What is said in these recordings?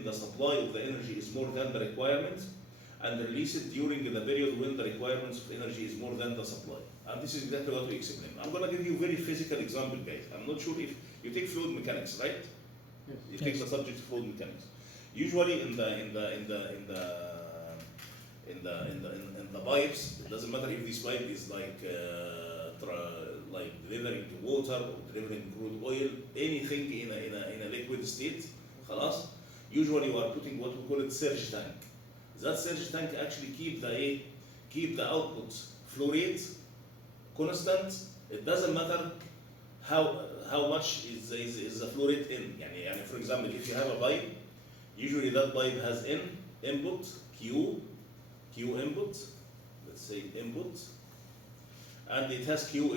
when the supply of the energy is more than the requirement, and release it during the period when the requirements of energy is more than the supply. And this is exactly what we explain. I'm going to give you a very physical example, guys. I'm not sure if you take fluid mechanics, right? Yes. You take the subject of fluid mechanics. Usually in the pipes, it doesn't matter if this pipe is like delivering water or delivering crude oil, anything in a liquid state, خلاص. Usually you are putting what we call it surge tank. That surge tank actually keep the output flow rate constant. It doesn't matter how much is the flow rate in. يعني for example, if you have a pipe, usually that pipe has input Q input, let's say input, and it has Q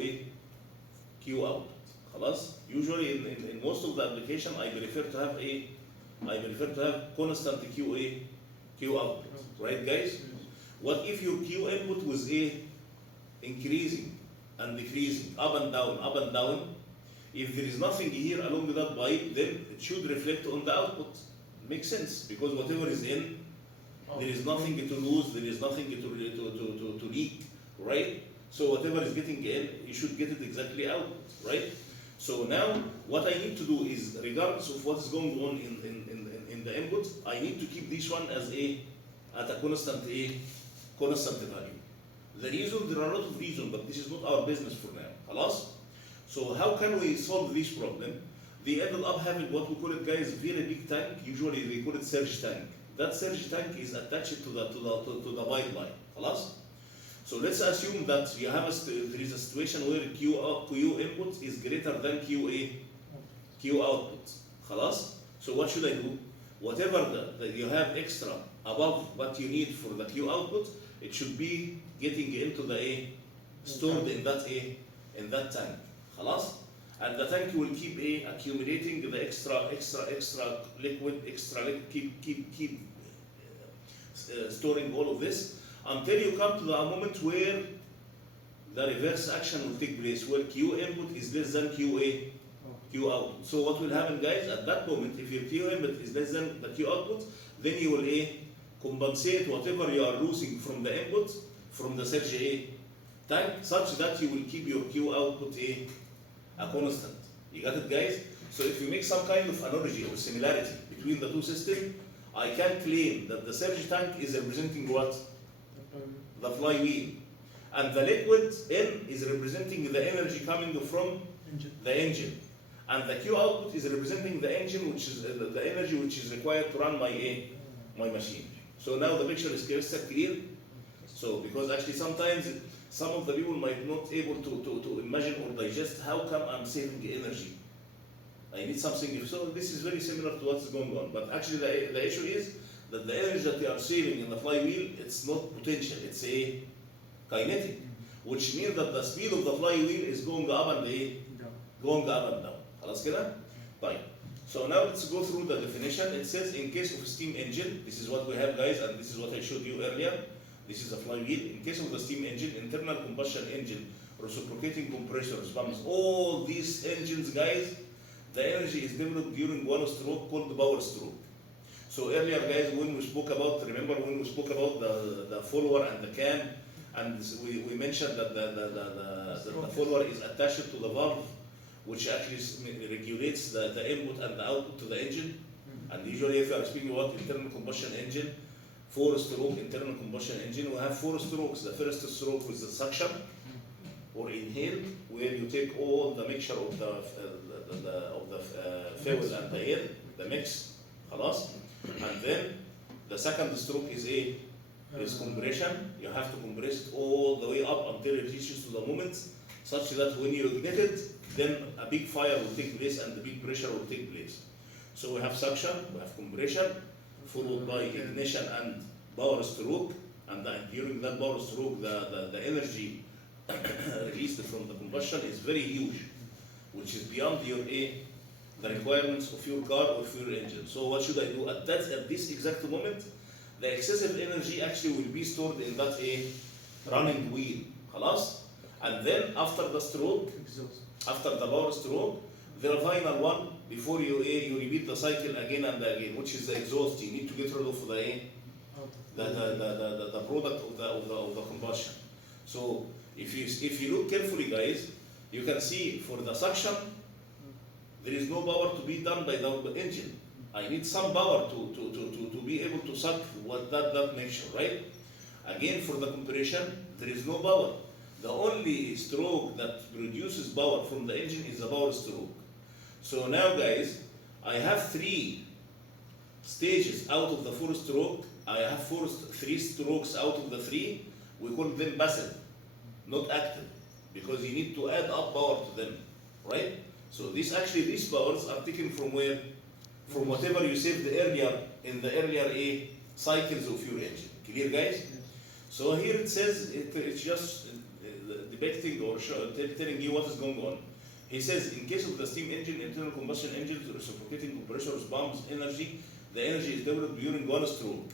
output. خلاص. Usually in most of the application, I prefer to have constant Q output, right, guys? What if your Q input was increasing and decreasing, up and down? If there is nothing here along that pipe, then it should reflect on the output. Makes sense, because whatever is in, there is nothing to lose, there is nothing to leak, right? So whatever is getting in, you should get it exactly out, right? So now what I need to do is, regardless of what is going on in the input, I need to keep this one as at a constant value. The reason, there are a lot of reasons, but this is not our business for now. خلاص? So how can we solve this problem? They ended up having what we call it, guys, very big tank. Usually they call it surge tank. That surge tank is attached to the pipeline. خلاص? So let's assume that you have there is a situation where Q input is greater than Q output. خلاص? So what should I do? Whatever you have extra above what you need for the Q output, it should be getting into the stored in that tank. خلاص? And the tank will keep accumulating the extra liquid, keep storing all of this until you come to the moment where the reverse action will take place, where Q input is less than Q output. So what will happen, guys, at that moment, if your Q input is less than the Q output, then you will compensate whatever you are losing from the input from the surge tank, such that you will keep your Q output a constant. You got it, guys? So if you make some kind of analogy or similarity between the two systems, I can claim that the surge tank is representing what? The flywheel. And the liquid N is representing the energy coming from the engine. And the Q output is representing the engine, which is the energy which is required to run my machine. So now the picture is crystal clear. So because actually sometimes some of the people might not able to imagine or digest, how come I'm saving energy? I need something. So this is very similar to what's going on. But actually the issue is that the energy that you are saving in the flywheel, it's not potential, it's kinetic, which means that the speed of the flywheel is going up and down. خلاص كده؟ طيب. So now let's go through the definition. It says in case of a steam engine, this is what we have, guys, and this is what I showed you earlier. This is a flywheel. In case of the steam engine, internal combustion engine, reciprocating compressors, pumps, all these engines, guys, the energy is developed during one stroke called the power stroke. So earlier, guys, when we spoke about, remember when we spoke about the follower and the cam, and we mentioned that the follower is attached to the valve, which actually regulates the input and the output to the engine. And usually if you are speaking about internal combustion engine, 4-stroke internal combustion engine, we have 4 strokes. The first stroke is the suction or inhale, where you take all the mixture of the fuel and the air, the mix, خلاص. And then the second stroke is compression. You have to compress it all the way up until it reaches to the moment such that when you ignite it, then a big fire will take place and the big pressure will take place. So we have suction, we have compression, followed by ignition and power stroke, and during that power stroke, the energy released from the combustion is very huge, which is beyond the requirements of your car or of your engine. So what should I do? At this exact moment, the excessive energy actually will be stored in that running wheel. خلاص? And then after the stroke, after the power stroke, the final one, before you repeat the cycle again and again, which is the exhaust. You need to get rid of the product of the combustion. So if you look carefully, guys, you can see for the suction there is no power to be done by the engine. I need some power to be able to suck what that mixture, right? Again, for the compression, there is no power. The only stroke that produces power from the engine is the power stroke. So now, guys, I have 3 stages out of the 4 stroke. I have 3 strokes out of the 3. We call them passive, not active, because you need to add up power to them, right? So these powers are taken from where? From whatever you saved in the earlier cycles of your engine. Clear, guys? Yes. So here it says it's just depicting or telling you what is going on. He says, in case of the steam engine, internal combustion engines, reciprocating compressors, pumps, the energy is developed during one stroke.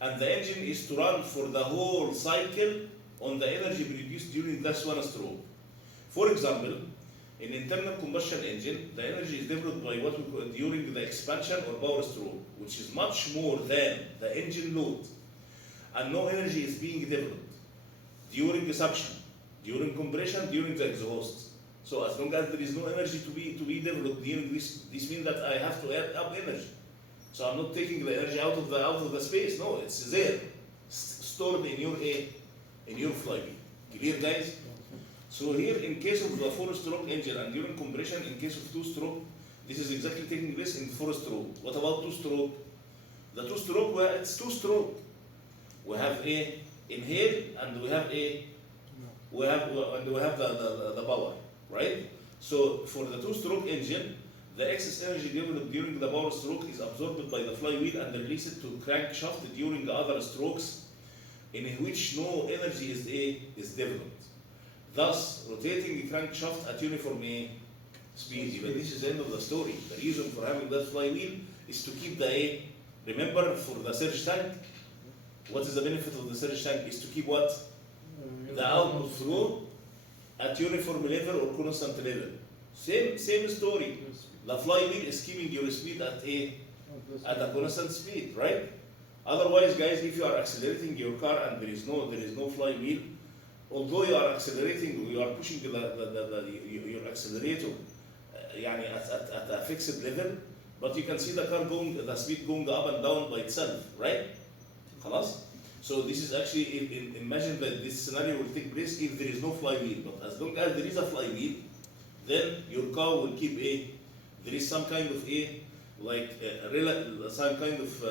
And the engine is to run for the whole cycle on the energy produced during this one stroke. For example, in internal combustion engine, the energy is developed by what we call during the expansion or power stroke, which is much more than the engine load. And no energy is being developed during the suction, during compression, during the exhaust. So as long as there is no energy to be developed during this means that I have to add up energy. So I'm not taking the energy out of the space. No, it's there, stored in your flywheel. Clear, guys? So here, in case of the 4-stroke engine and during compression, in case of 2-stroke, this is exactly taking place in 4-stroke. What about 2-stroke? The 2-stroke, well, it's 2-stroke. We have inhale and we have the power, right? So for the 2-stroke engine, the excess energy developed during the power stroke is absorbed by the flywheel and released to crankshaft during the other strokes, in which no energy is developed. Thus, rotating the crankshaft at uniform speed. But this is the end of the story. The reason for having that flywheel is to keep remember, for the surge tank, what is the benefit of the surge tank? Is to keep what? The output flow at uniform level or constant level. Same story. The flywheel is keeping your speed at a constant speed, right? Otherwise, guys, if you are accelerating your car and there is no flywheel, although you are accelerating, you are pushing your accelerator at a fixed level, but you can see the speed going up and down by itself, right? خلاص? So this is actually, imagine that this scenario will take place if there is no flywheel, but as long as there is a flywheel, then your car will keep there is some kind of some kind of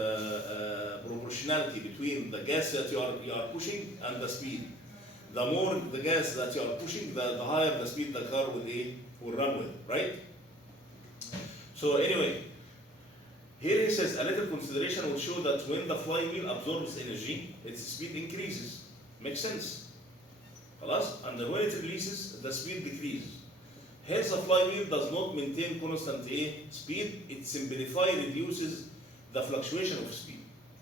proportionality between the gas that you are pushing and the speed. The more the gas that you are pushing, the higher the speed the car will run with, right? So anyway, here he says a little consideration will show that when the flywheel absorbs energy, its speed increases. Makes sense? خلاص? And when it releases, the speed decreases. Hence, the flywheel does not maintain constant speed. It simplifies, reduces the fluctuation of speed.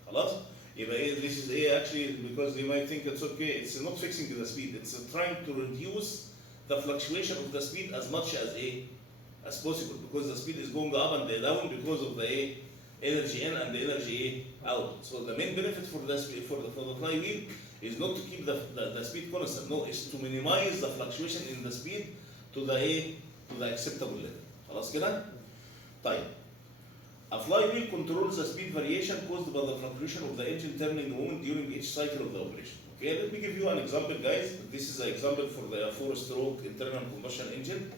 خلاص? This is actually, because you might think it's okay, it's not fixing the speed, it's trying to reduce the fluctuation of the speed as much as possible, because the speed is going up and down because of the energy in and the energy out. So the main benefit for the flywheel is not to keep the speed constant, no, it's to minimize the fluctuation in the speed to the acceptable level. خلاص كده؟ طيب. A flywheel controls the speed variation caused by the fluctuation of the engine turning moment during each cycle of the operation. Okay, let me give you an example, guys. This is an example for the 4-stroke internal combustion engine.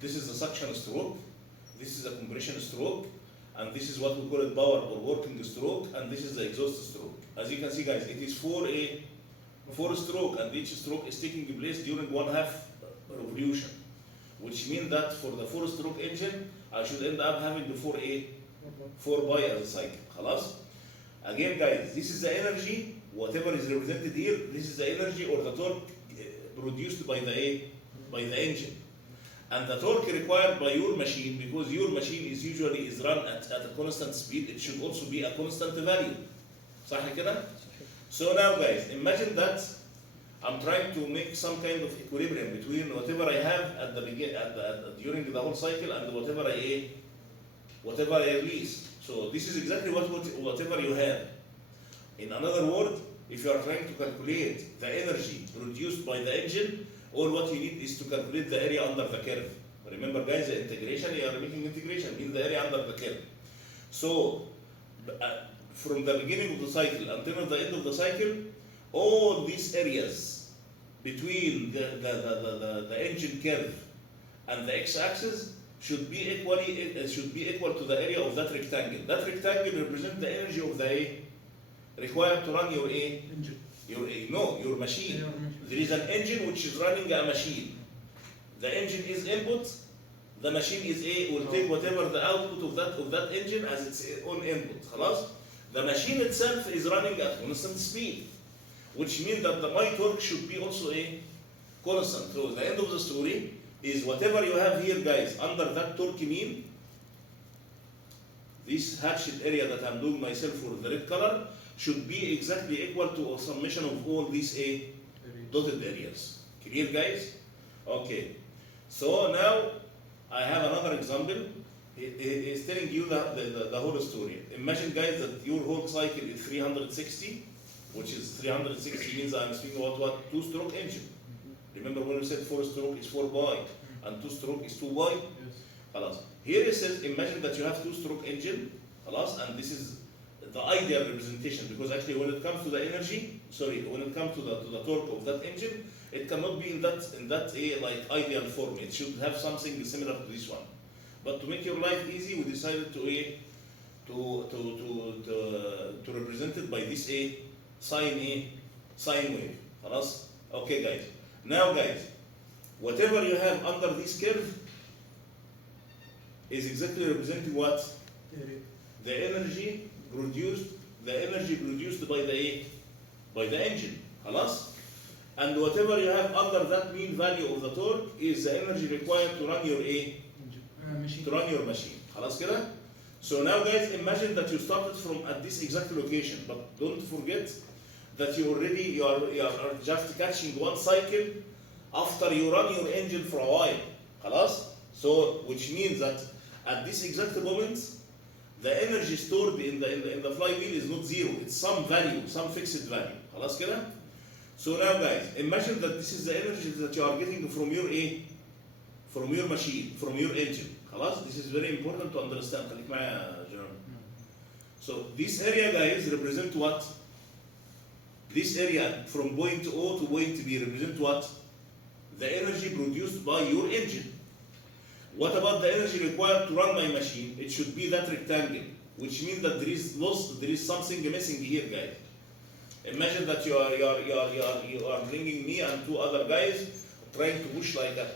This is the suction stroke. This is a compression stroke. And this is what we call it power or working stroke. And this is the exhaust stroke. As you can see, guys, it is 4-stroke, and each stroke is taking place during 1/2 revolution. Which means that for the 4-stroke engine, I should end up having the 4 pi as a cycle. خلاص? Again, guys, this is the energy, whatever is represented here, this is the energy or the torque produced by the engine. And the torque required by your machine, because your machine is run at a constant speed, it should also be a constant value. صح كده? So now, guys, imagine that I'm trying to make some kind of equilibrium between whatever I have at the during the whole cycle and whatever whatever I release. So this is exactly whatever you have. In another word, if you are trying to calculate the energy produced by the engine, all what you need is to calculate the area under the curve. Remember guys, the integration, you are making integration in the area under the curve. So from the beginning of the cycle until the end of the cycle, all these areas between the engine curve and the x-axis should be equal to the area of that rectangle. That rectangle represents the energy of the required to run your engine. your machine. Your machine. There is an engine which is running a machine. The engine is input. The machine is will take whatever the output of that engine as its own input. خلاص? The machine itself is running at constant speed, which means that my torque should be also constant. So the end of the story is whatever you have here, guys, under that torque mean, this hatched area that I'm doing myself for the red color should be exactly equal to a summation of all these dotted areas. Clear, guys? Okay. So now I have another example. It's telling you the whole story. Imagine, guys, that your whole cycle is 360, which is 360 means I'm speaking about what? Two-stroke engine. Remember when we said four-stroke is 4 and two-stroke is 2 Yes. خلاص. Here it says, imagine that you have two-stroke engine, خلاص, and this is the ideal representation, because actually when it comes to the energy, when it comes to the torque of that engine, it cannot be in that like ideal form. It should have something similar to this one. But to make your life easy, we decided to represent it by this sine wave. خلاص? Okay, guys. Now, guys, whatever you have under this curve is exactly representing what? The energy produced by the engine. خلاص? And whatever you have under that mean value of the torque is the energy required to run your machine. خلاص كده? So now, guys, imagine that you started from at this exact location, but don't forget that you are just catching one cycle after you run your engine for a while. خلاص? So which means that at this exact moment, the energy stored in the flywheel is not zero. It's some value, some fixed value. خلاص كده? So now, guys, imagine that this is the energy that you are getting from your machine, from your engine. خلاص? This is very important to understand. خليك معايا يا جماعة. So this area, guys, represent what? This area from point O to point B represent what? The energy produced by your engine. What about the energy required to run my machine? It should be that rectangle, which means that there is something missing here, guys. Imagine that you are bringing me and two other guys trying to push like a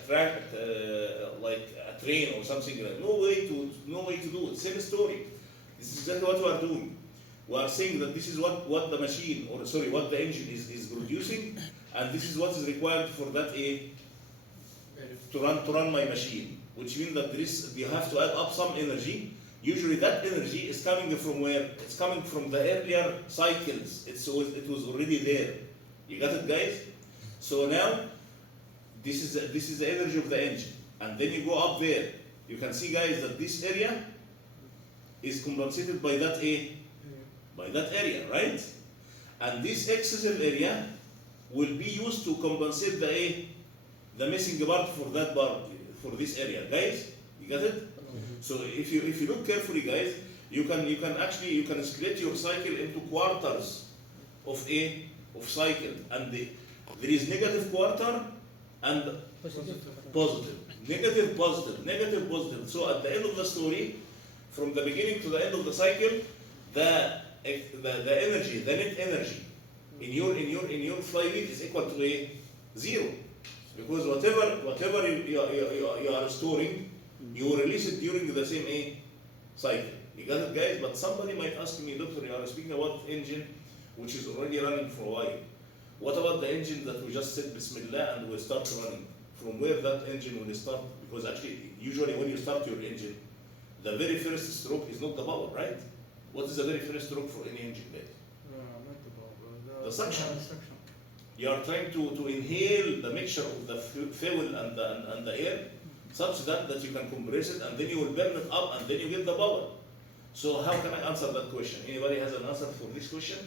train or something. No way to do it. Same story. This is exactly what we are doing. We are saying that this is what the machine, what the engine is producing, and this is what is required for that to run my machine. Which means that you have to add up some energy. Usually that energy is coming from where? It's coming from the earlier cycles. It was already there. You got it, guys? So now, this is the energy of the engine. And then you go up there. You can see, guys, that this area is compensated by that area, right? And this excessive area will be used to compensate the missing part for that part, for this area. Guys, you got it? So if you look carefully, guys, you can split your cycle into quarters of cycle, and there is negative quarter and positive. Negative, positive, negative, positive. So at the end of the story, from the beginning to the end of the cycle, the energy, the net energy in your flywheel is equal to 0, because whatever you are storing, you will release it during the same cycle. You got it, guys? But somebody might ask me, doctor, you are speaking about engine which is already running for a while. What about the engine that we just said Bismillah and we start running? From where that engine will start? Because actually, usually when you start your engine, the very first stroke is not the power, right? What is the very first stroke for any engine, guys? Not the power. The suction. You are trying to inhale the mixture of the fuel and the air, such that you can compress it and then you will burn it up and then you get the power. So how can I answer that question? Anybody has an answer for this question?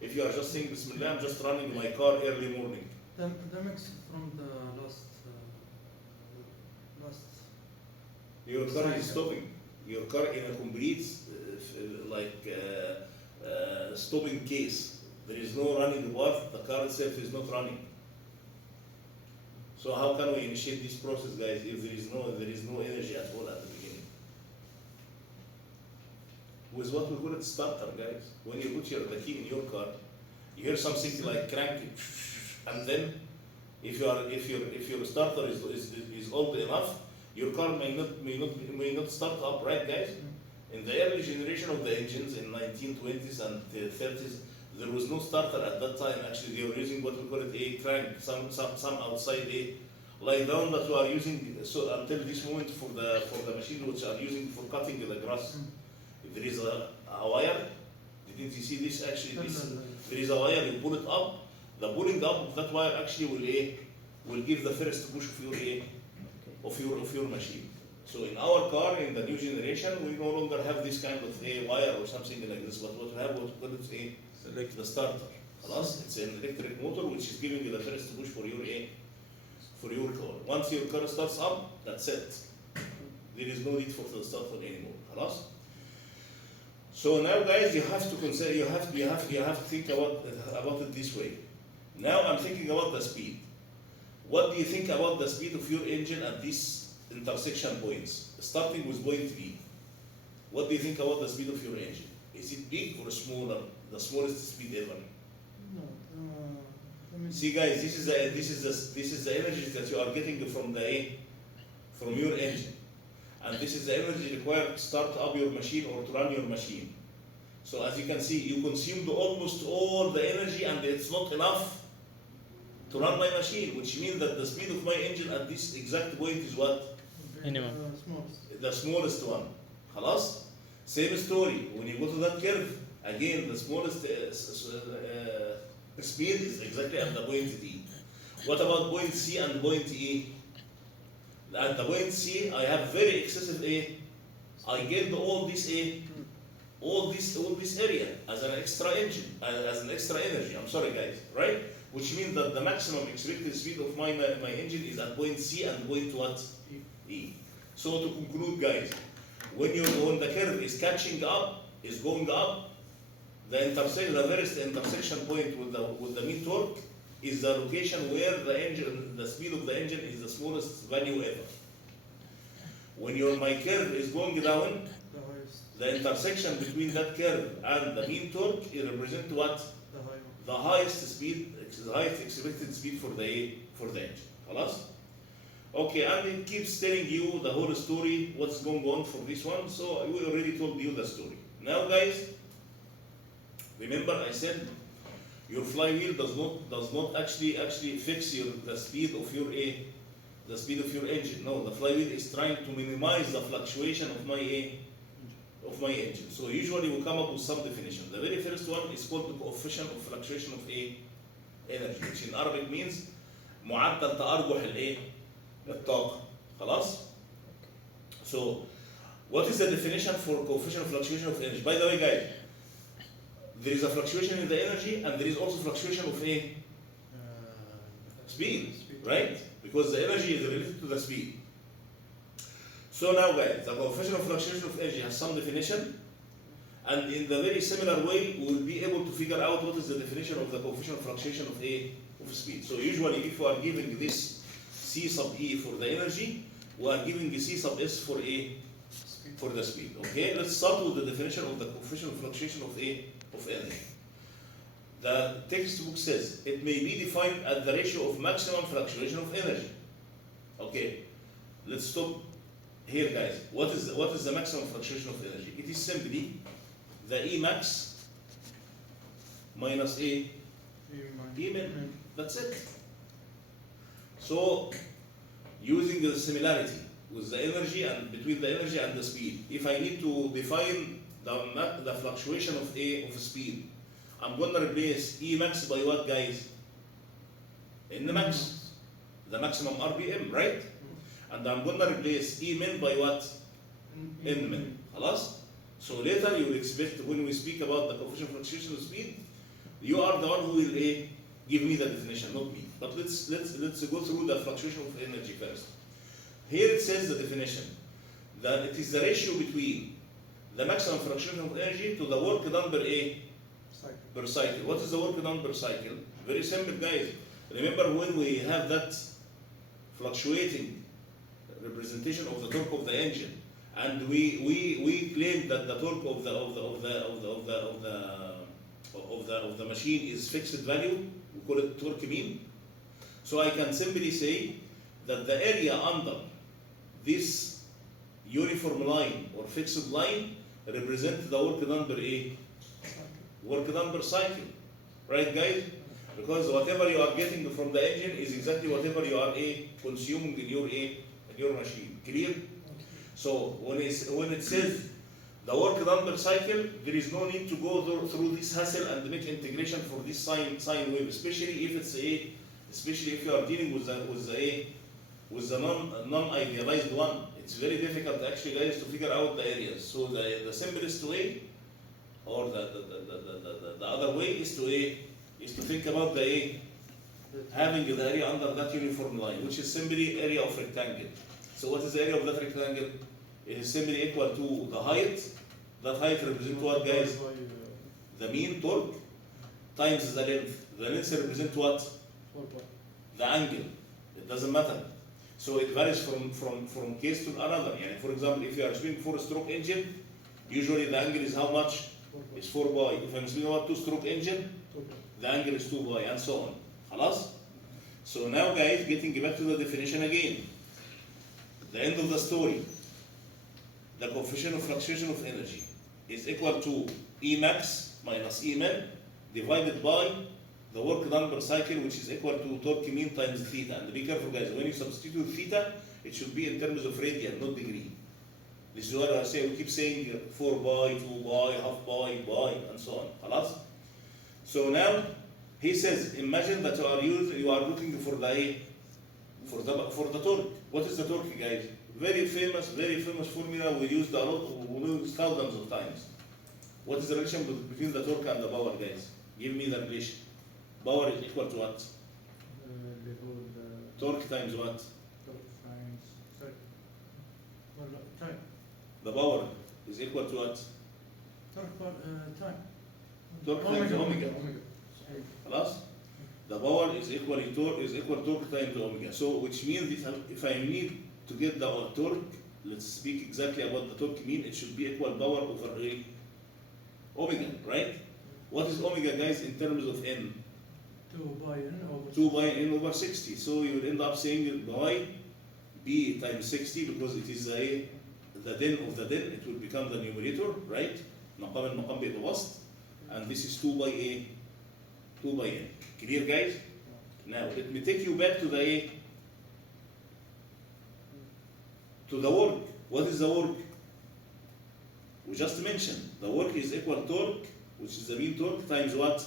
If you are just saying, Bismillah, I'm just running my car early morning. The mix from the last Your car is stopping. Your car in a complete stopping case. There is no running part. The car itself is not running. So how can we initiate this process, guys, if there is no energy at all at the beginning? With what we call it starter, guys. When you put the key in your car, you hear something like cranking, and then if your starter is old enough, your car may not start up, right, guys? In the early generation of the engines in 1920s and 30s, there was no starter at that time. Actually, they were using what we call it a crank, some outside a lie down that we are using. So until this moment for the machine which are using for cutting the grass, there is a wire. Didn't you see this? Actually, there is a wire. You pull it up. The pulling up of that wire actually will give the first push of your machine. So in our car, in the new generation, we no longer have this kind of a wire or something like this, but what we have, what we call it the starter. Plus, it's an electric motor which is giving you the first push for your car. Once your car starts up, that's it. There is no need for the starter anymore. Plus. So now, guys, you have to consider, you have to think about it this way. Now I'm thinking about the speed. What do you think about the speed of your engine at these intersection points, starting with point B? What do you think about the speed of your engine? Is it big or smaller? The smallest speed ever? No. See, guys, this is the energy that you are getting from your engine, and this is the energy required to start up your machine or to run your machine. So as you can see, you consumed almost all the energy, and it's not enough to run my machine, which means that the speed of my engine at this exact point is what? Minimum. The smallest one. خلاص? Same story. When you go to that curve, again, the smallest speed is exactly at the point D. What about point C and point E? At the point C, I have very excessive I get all this area as an extra engine, as an extra energy. I'm sorry, guys, right? Which means that the maximum expected speed of my engine is at point C and point what? E. So to conclude, guys, when the curve is catching up, is going up, the first intersection point with the mean torque is the location where the speed of the engine is the smallest value ever. When my curve is going down, the intersection between that curve and the mean torque, it represents what? The highest speed, the highest expected speed for the engine. خلاص? Okay, and it keeps telling you the whole story, what's going on for this one. So we already told you the story. Now, guys, remember I said your flywheel does not actually fix the speed of your engine. No, the flywheel is trying to minimize the fluctuation of my engine. So usually we come up with some definition. The very first one is called the coefficient of fluctuation of energy, which in Arabic means معدل تأرجح الطاقة. خلاص? So what is the definition for coefficient of fluctuation of energy? By the way, guys, there is a fluctuation in the energy and there is also fluctuation of speed, right? Because the energy is related to the speed. So now, guys, the coefficient of fluctuation of energy has some definition, and in the very similar way, we will be able to figure out what is the definition of the coefficient of fluctuation of speed. So usually, if we are giving this C sub E for the energy, we are giving the C sub S for the speed. Okay, let's start with the definition of the coefficient of fluctuation of energy. The textbook says it may be defined as the ratio of maximum fluctuation of energy. Okay, let's stop here, guys. What is the maximum fluctuation of energy? It is simply the E max minus E min. That's it. So, using the similarity with the energy and between the energy and the speed, if I need to define the fluctuation of speed, I'm going to replace E max by what, guys? N max, the maximum RPM, right? and I'm gonna replace E min by what? N min. خلاص? So later you will expect when we speak about the coefficient of fluctuation of speed, you are the one who will give me the definition, not me. But let's go through the fluctuation of energy first. Here it says the definition that it is the ratio between the maximum fluctuation of energy to the work done per cycle. What is the work done per cycle? Very simple, guys. Remember when we have that fluctuating representation of the torque of the engine, and we claim that the torque of the machine is fixed value. We call it torque mean. So I can simply say that the area under this uniform line or fixed line represents the work done per work done per cycle, right, guys? Because whatever you are getting from the engine is exactly whatever you are consuming in your machine. Clear? So when it says the work done per cycle, there is no need to go through this hassle and make integration for this sine wave, especially if it's especially if you are dealing with the non-idealized one. It's very difficult actually, guys, to figure out the areas. So the simplest way, or the other way, is to think about having the area under that uniform line, which is simply area of rectangle. So what is the area of that rectangle? It is simply equal to the height. That height represents what, guys? The mean torque times the length. The length represents what? The angle. It doesn't matter. So it varies from case to another. Yani for example, if you are speaking 4-stroke engine, usually the angle is how much? It's 4 pi. If I'm speaking about 2-stroke engine, the angle is 2 pi, and so on. خلاص? So now, guys, getting back to the definition again. The end of the story. The coefficient of fluctuation of energy is equal to E max minus E min divided by the work done per cycle, which is equal to torque mean times theta. And be careful, guys, when you substitute theta, it should be in terms of radian, not degree. This is what I say, we keep saying 4 pi, 2 pi, half pi, and so on. خلاص? So now, he says, imagine that you are looking for the torque. What is the torque, guys? Very famous formula we used a lot, we used thousands of times. What is the relation between the torque and the power, guys? Give me the relation. Power is equal to what? Torque times what? The power is equal to what? Time. Torque times omega. خلاص? The power is equal torque times omega. So which means if I need to get the torque, let's speak exactly about the torque mean, it should be equal power over omega, right? What is omega, guys, in terms of n? 2 by n over 60. So you will end up saying by b times 60 because it is the den of the den. It will become the numerator, right? مقام المقام بوسط, and this is 2 by n. Clear, guys? Now let me take you back to the work. What is the work? We just mentioned the work is equal torque, which is the mean torque, times what?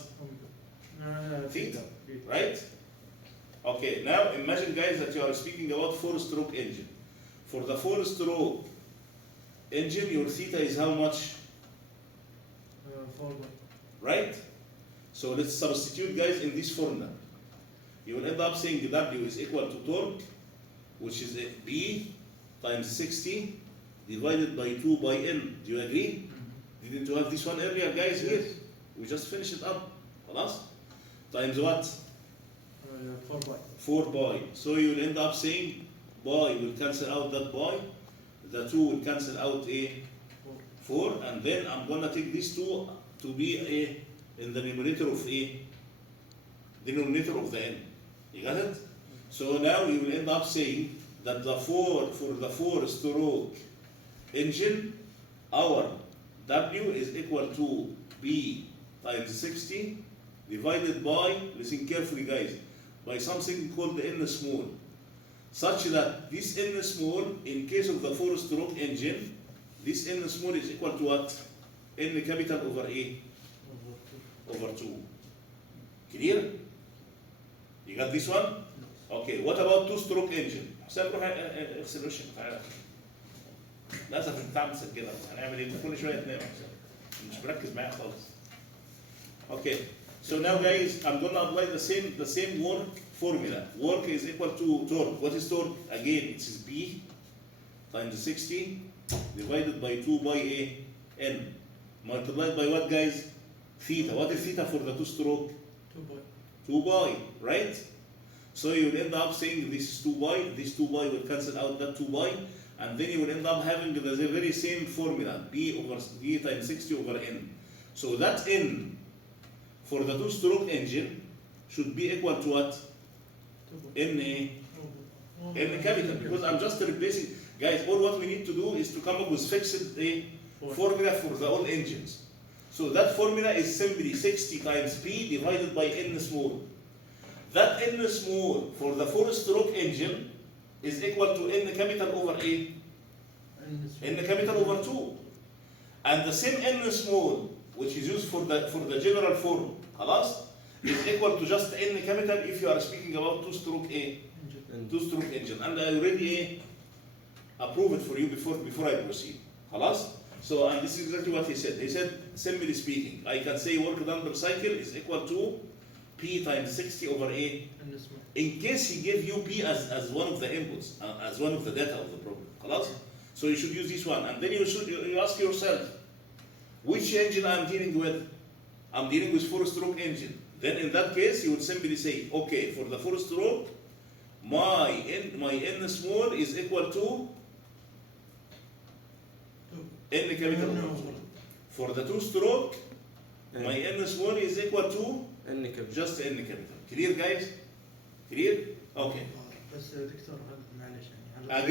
Theta, right? Okay, now imagine, guys, that you are speaking about 4-stroke engine. For the 4-stroke engine, your theta is how much? 4 Right? So let's substitute, guys, in this formula. You will end up saying W is equal to torque, which is B times 60 divided by 2 by N. Do you agree? Didn't you have this one earlier, guys? Here. We just finished it up. خلاص? Times what? 4 pi. 4 pi. So you will end up saying pi will cancel out that pi. The 2 will cancel out 4. And then I'm going to take these 2 to be in the numerator of the denominator of the N. You got it? So now we will end up saying that for the 4-stroke engine, our W is equal to B times 60 divided by, listen carefully, guys, by something called the N small, such that this N small, in case of the 4-stroke engine, this N small is equal to what? N capital over over 2. Clear? You got this one? Okay, what about 2-stroke engine? حسام روح اغسل وشك تعالى. للاسف البتاع مسجله بس هنعمل ايه؟ كل شويه تنام يا حسام. مش مركز معايا خالص. Okay. So now guys, I'm gonna apply the same work formula. Work is equal to torque. What is torque? Again, it is B times 60 divided by 2 by A N. Multiplied by what guys? Theta. What is theta for the two-stroke? 2 by. 2 pi, right? So you will end up saying this is 2 pi, this 2 pi will cancel out that 2 pi, and then you will end up having the very same formula, B over B times 60 over N. So that N for the two-stroke engine should be equal to what? 2 by. NA, N capital, because I'm just replacing, guys, all what we need to do is to come up with fixed formula for the all engines. So that formula is simply 60 times P divided by N small. That N small for the four-stroke engine is equal to N capital over A. N capital over 2. And the same N small, which is used for the general form, خلاص, is equal to just N capital if you are speaking about two-stroke A, two-stroke engine. And I already approve it for you before I proceed. خلاص? So, and this is exactly what he said. He said, simply speaking, I can say work done per cycle is equal to P times 60 over A. In case he gave you P as one of the inputs, as one of the data of the problem. خلاص? So you should use this one. And then you ask yourself, which engine I'm dealing with? I'm dealing with four-stroke engine. Then in that case, you would simply say, okay, for the four-stroke, my N small is equal to N capital over 2. For the two-stroke, my N small is equal to N capital. just N capital. Clear, guys? Clear? Okay. بس دكتور معلش يعني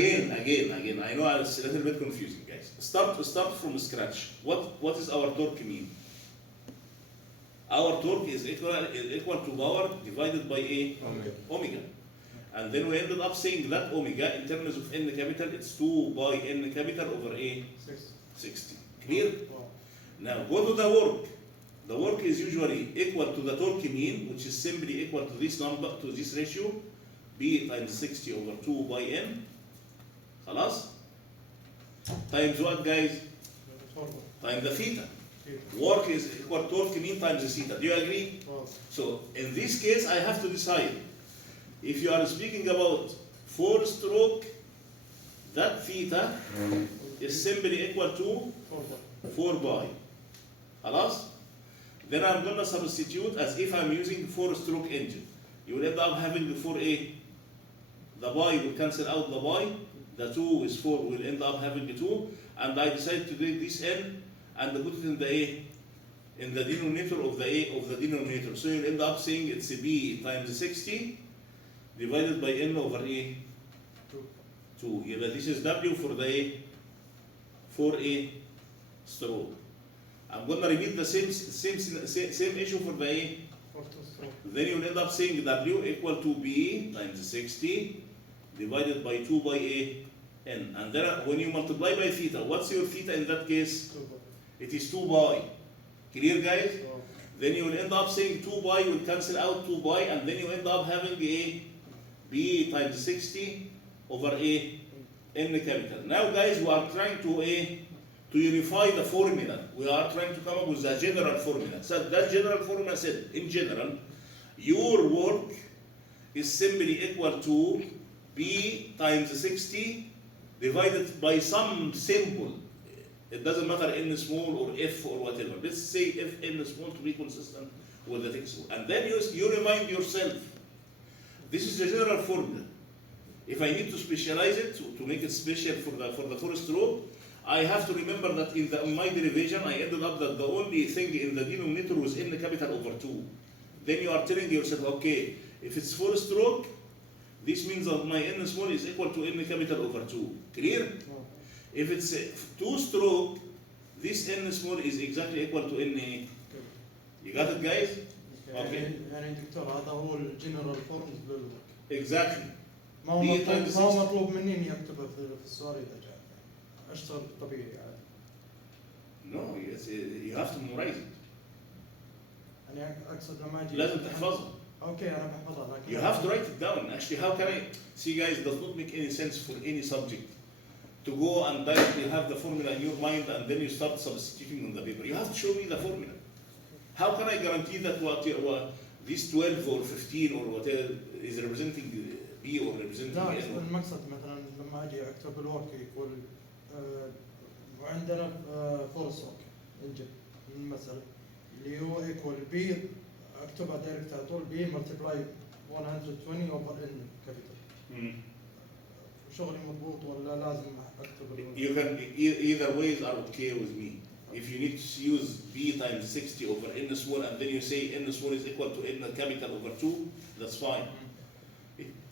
Again. I know it's a little bit confusing, guys. Start from scratch. What is our torque mean? Our torque is equal to power divided by A omega. And then we ended up saying that omega in terms of N capital, it's 2 by N capital over A 60. Clear? Wow. Now go to the work. The work is usually equal to the torque mean, which is simply equal to this number, to this ratio, B times 60 over 2 by N. خلاص? Times what, guys? 4 by. Times the theta. Work is equal to torque mean times the theta. Do you agree? Wow. So in this case, I have to decide if you are speaking about four-stroke, that theta is simply equal to 4 by. 4 pi. خلاص? Then I'm going to substitute as if I'm using four-stroke engine. You will end up having the 4A. The pi will cancel out the pi. The 2 is 4. We'll end up having the 2. And I decided to take this N and put it in the A, in the denominator of the A of the denominator. So you'll end up saying it's B times 60 divided by N over A 2. Yeah, but this is W for the A, 4A stroke. I'm going to repeat the same issue for the A. Then you'll end up saying W equal to B times 60 divided by 2 by A N. And then when you multiply by theta, what's your theta in that case? 2 by. It is 2 pi. Clear, guys? Wow. Then you will end up saying 2 pi will cancel out 2 pi, and then you end up having A B times 60 over A N capital. Now, guys, we are trying to unify the formula. We are trying to come up with a general formula. So that general formula said, in general, your work is simply equal to B times 60 divided by some symbol. It doesn't matter N small or F or whatever. Let's say F N small to be consistent with the text. And then you remind yourself, this is the general formula. If I need to specialize it, to make it special for the four-stroke, I have to remember that in my derivation, I ended up that the only thing in the denominator was N capital over 2. Then you are telling yourself, okay, if it's four-stroke, this means that my N small is equal to N capital over 2. Clear? Wow. If it's a two-stroke, this N small is exactly equal to NA. You got it, guys? Okay. يعني دكتور هذا هو الجنرال فورمز للورك. Exactly. ما هو B مطلوب times ما هو 60. مطلوب مني اني اكتبه في السؤال اذا جاء. اشتغل طبيعي عادي. No, you have to memorize it. يعني اقصد لما اجي لازم تحفظها. اوكي انا بحفظها لكن You have to write it down. Actually, how can I see, guys? It does not make any sense for any subject to go and directly have the formula in your mind and then you start substituting on the paper. You have to show me the formula. How can I guarantee that what this 12 or 15 or whatever is representing B or representing لا N? المقصد مثلا لما اجي اكتب الورك يقول وعندنا فورس ورك انجن من المساله اللي هو ايكوال بي اكتبها دايركت على طول بي ملتبلاي 120 اوفر ان كابيتال. شغلي مضبوط ولا لازم اكتب You can either ways are okay with me. If you need to use B times 60 over N small and then you say N small is equal to N capital over 2, that's fine.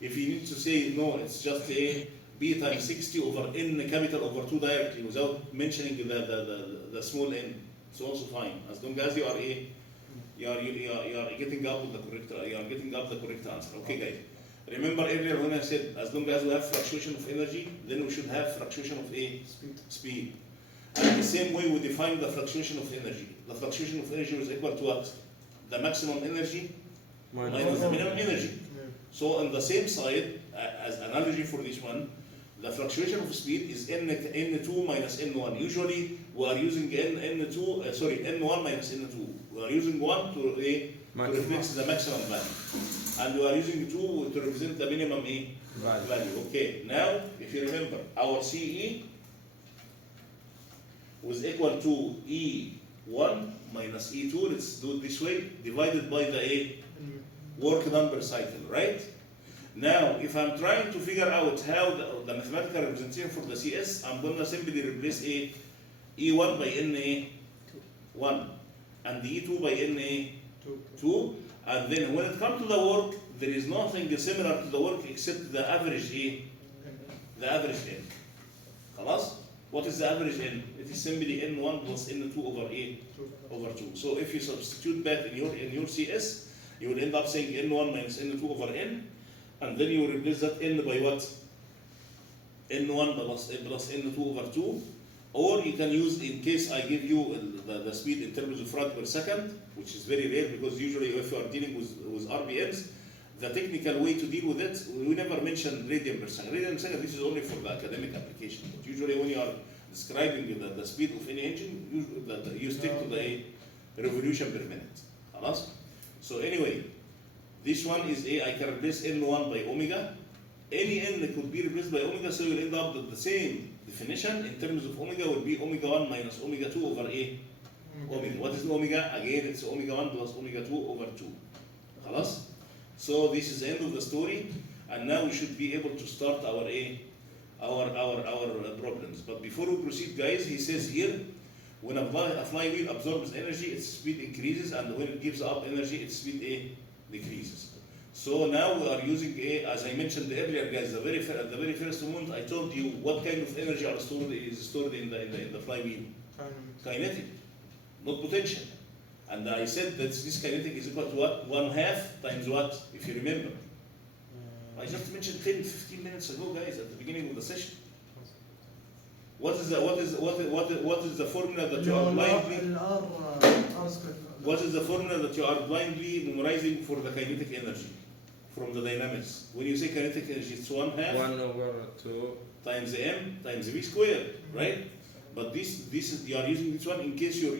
If you need to say no, it's just a B times 60 over N capital over 2 directly without mentioning the small n, it's also fine. As long as you are getting up with the correct answer. Okay, guys. Remember earlier when I said as long as we have fluctuation of energy, then we should have fluctuation of speed. And the same way we define the fluctuation of energy. The fluctuation of energy is equal to what? The maximum energy minus the minimum energy. So on the same side, as analogy for this one, the fluctuation of speed is n2 minus n1. Usually we are using n1 minus n2. We are using 1 to reflect the maximum value. And we are using 2 to represent the minimum value. Okay, now if you remember, our CE was equal to E1 minus E2, let's do it this way, divided by the work number cycle, right? Now, if I'm trying to figure out how the mathematical representation for the CS, I'm going to simply replace E1 by NA1 and the E2 by NA2, and then when it comes to the work, there is nothing similar to the work except the average the average N. خلاص? What is the average N? It is simply N1 plus N2 over 2. So if you substitute that in your CS, you will end up saying N1 minus N2 over N, and then you will replace that N by what? N1 plus N2 over 2, or you can use, in case I give you the speed in terms of rad per second, which is very rare because usually if you are dealing with RPMs, the technical way to deal with it, we never mention radian per second. Radian per second, this is only for the academic application. But usually when you are describing the speed of any engine, you stick to the revolution per minute. خلاص? So anyway, this one is I can replace N1 by omega. Any N could be replaced by omega, so you'll end up with the same definition in terms of omega will be omega 1 minus omega 2 over omega. What is omega? Again, it's omega 1 plus omega 2 over 2. خلاص? So this is the end of the story, and now we should be able to start our problems. But before we proceed, guys, he says here, when a flywheel absorbs energy, its speed increases, and when it gives up energy, its speed decreases. So now we are using as I mentioned earlier, guys, at the very first moment, I told you what kind of energy is stored in the flywheel. Kinetic, not potential. And I said that this kinetic is equal to what? 1/2 times what? If you remember. I just mentioned 10-15 minutes ago, guys, at the beginning of the session. What is the formula that you are blindly? What is the formula that you are blindly memorizing for the kinetic energy from the dynamics? When you say kinetic energy, it's 1/2 1/2 times m times v squared, right? But this is you are using this one in case your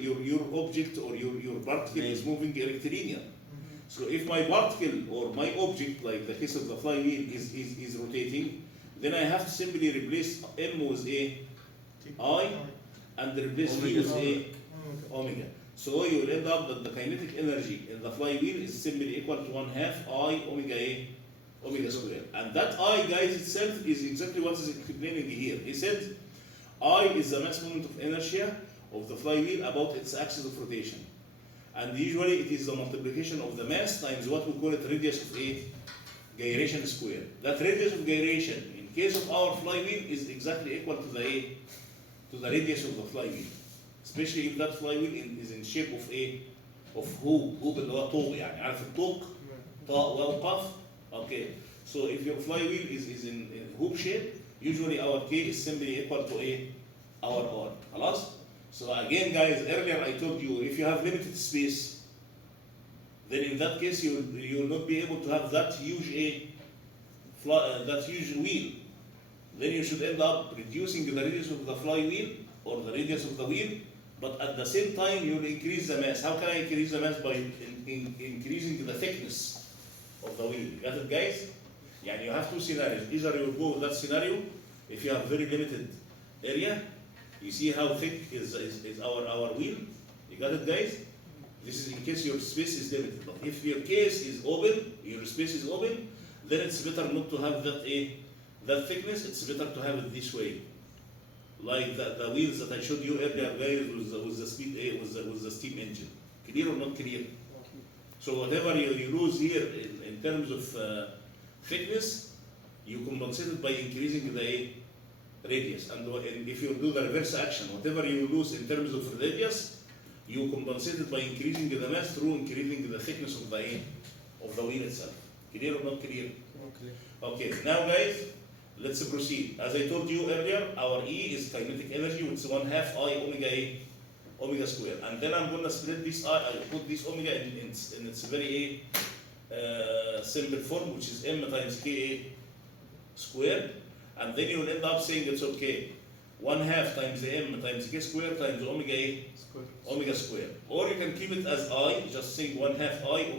object or your particle is moving electrilinear. So if my particle or my object, like the case of the flywheel, is rotating, then I have to simply replace m with I and replace v with omega. So you will end up that the kinetic energy in the flywheel is simply equal to 1/2 I omega squared. And that I, guys, itself is exactly what is explaining here. He said I is the mass moment of inertia of the flywheel about its axis of rotation. And usually it is the multiplication of the mass times what we call it radius of gyration square. That radius of gyration in case of our flywheel is exactly equal to the radius of the flywheel. Especially if that flywheel is in shape of hoop اللي هو طوق يعني عارف الطوق طاق وقف. Okay, so if your flywheel is in hoop shape, usually our K is simply equal to our R. خلاص? So again, guys, earlier I told you if you have limited space, then in that case you will not be able to have that huge that huge wheel. Then you should end up reducing the radius of the flywheel or the radius of the wheel, but at the same time you will increase the mass. How can I increase the mass? By increasing the thickness of the wheel. You got it, guys? Yeah, you have two scenarios. Either you will go with that scenario if you have very limited area. You see how thick is our wheel? You got it, guys? This is in case your space is limited. But if your case is open, your space is open, then it's better not to have that thickness. It's better to have it this way, like the wheels that I showed you earlier, guys, with the speed with the steam engine. Clear or not clear? So whatever you lose here in terms of thickness, you compensate it by increasing the radius. And if you do the reverse action, whatever you lose in terms of radius, you compensate it by increasing the mass through increasing the thickness of the wheel itself. Clear or not clear? Okay, now guys, let's proceed. As I told you earlier, our E is kinetic energy, which is 1/2 I omega square. And then I'm going to split this I, I put this omega in its very simple form, which is m times Ka squared. And then you will end up saying it's okay. 1/2 times the m times K square times omega square. Or you can keep it as I, just saying 1/2 I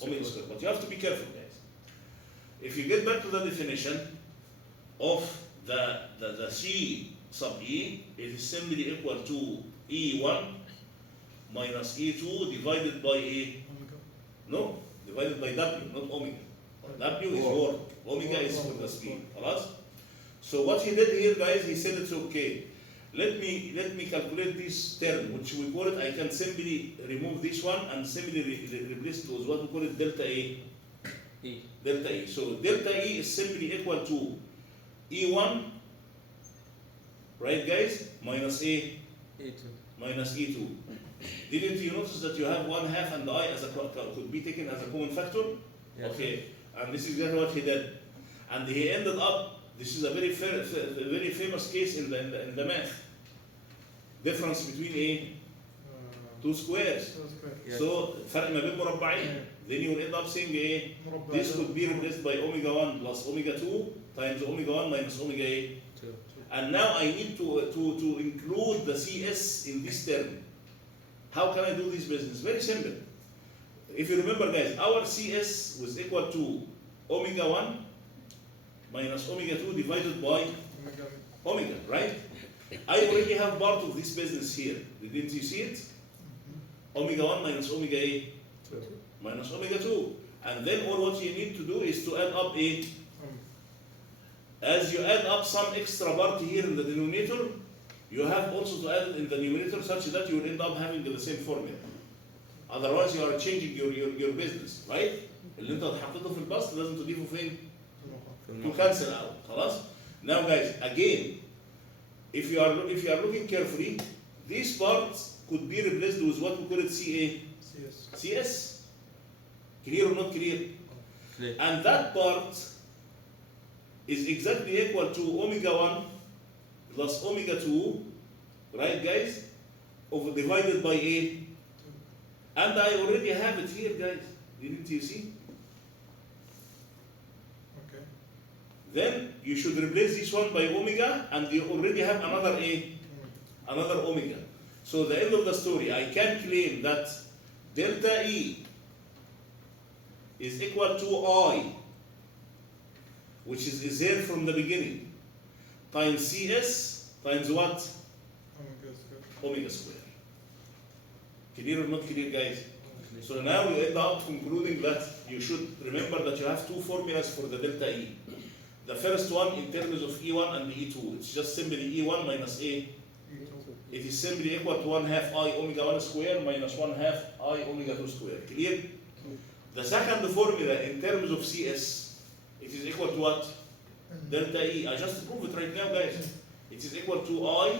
omega square. But you have to be careful, guys. If you get back to the definition of the C sub E, it is simply equal to E1 minus E2 divided by divided by W, not omega. W is work, omega is for the speed. So what he did here, guys, he said it's okay. Let me calculate this term, which we call it. I can simply remove this one and simply replace it with what we call it delta E. Delta E. So delta E is simply equal to E1, right, guys, minus E2. Minus E2. Didn't you notice that you have 1/2 and I as could be taken as a common factor? Yes. Okay. And this is exactly what he did. And he ended up. This is a very famous case in the math. Difference between two squares. Yes. So فرق ما بين مربعين. Then you will end up saying this could be replaced by omega 1 plus omega 2 times omega 1 minus omega 2. And now I need to include the CS in this term. How can I do this business? Very simple. If you remember, guys, our CS was equal to omega 1 minus omega 2 divided by omega, right? I already have part of this business here. Didn't you see it? Omega 1 minus omega 2 minus omega 2. And then all what you need to do is to add up as you add up some extra part here in the denominator, you have also to add it in the numerator such that you will end up having the same formula. Otherwise you are changing your business, right? اللي انت حطيته في البسط لازم تضيفه فين؟ to cancel out. خلاص? Now guys, again, if you are looking carefully, this part could be replaced with what we call it CS. Clear or not clear? Clear. And that part is exactly equal to omega 1 plus omega 2, right, guys? Divided by A. And I already have it here, guys. Didn't you see? Okay. Then you should replace this one by omega, and you already have another another omega. So the end of the story, I can claim that delta E is equal to I, which is here from the beginning, times CS times what? Omega square. Clear or not clear, guys? So now you end up concluding that you should remember that you have two formulas for the delta E. The first one in terms of E1 and E2. It's just simply E1 minus A. It is simply equal to 1/2 I omega 1 square minus 1/2 I omega 2 square. Clear? The second formula in terms of CS, it is equal to what? Delta E. I just proved it right now, guys. It is equal to I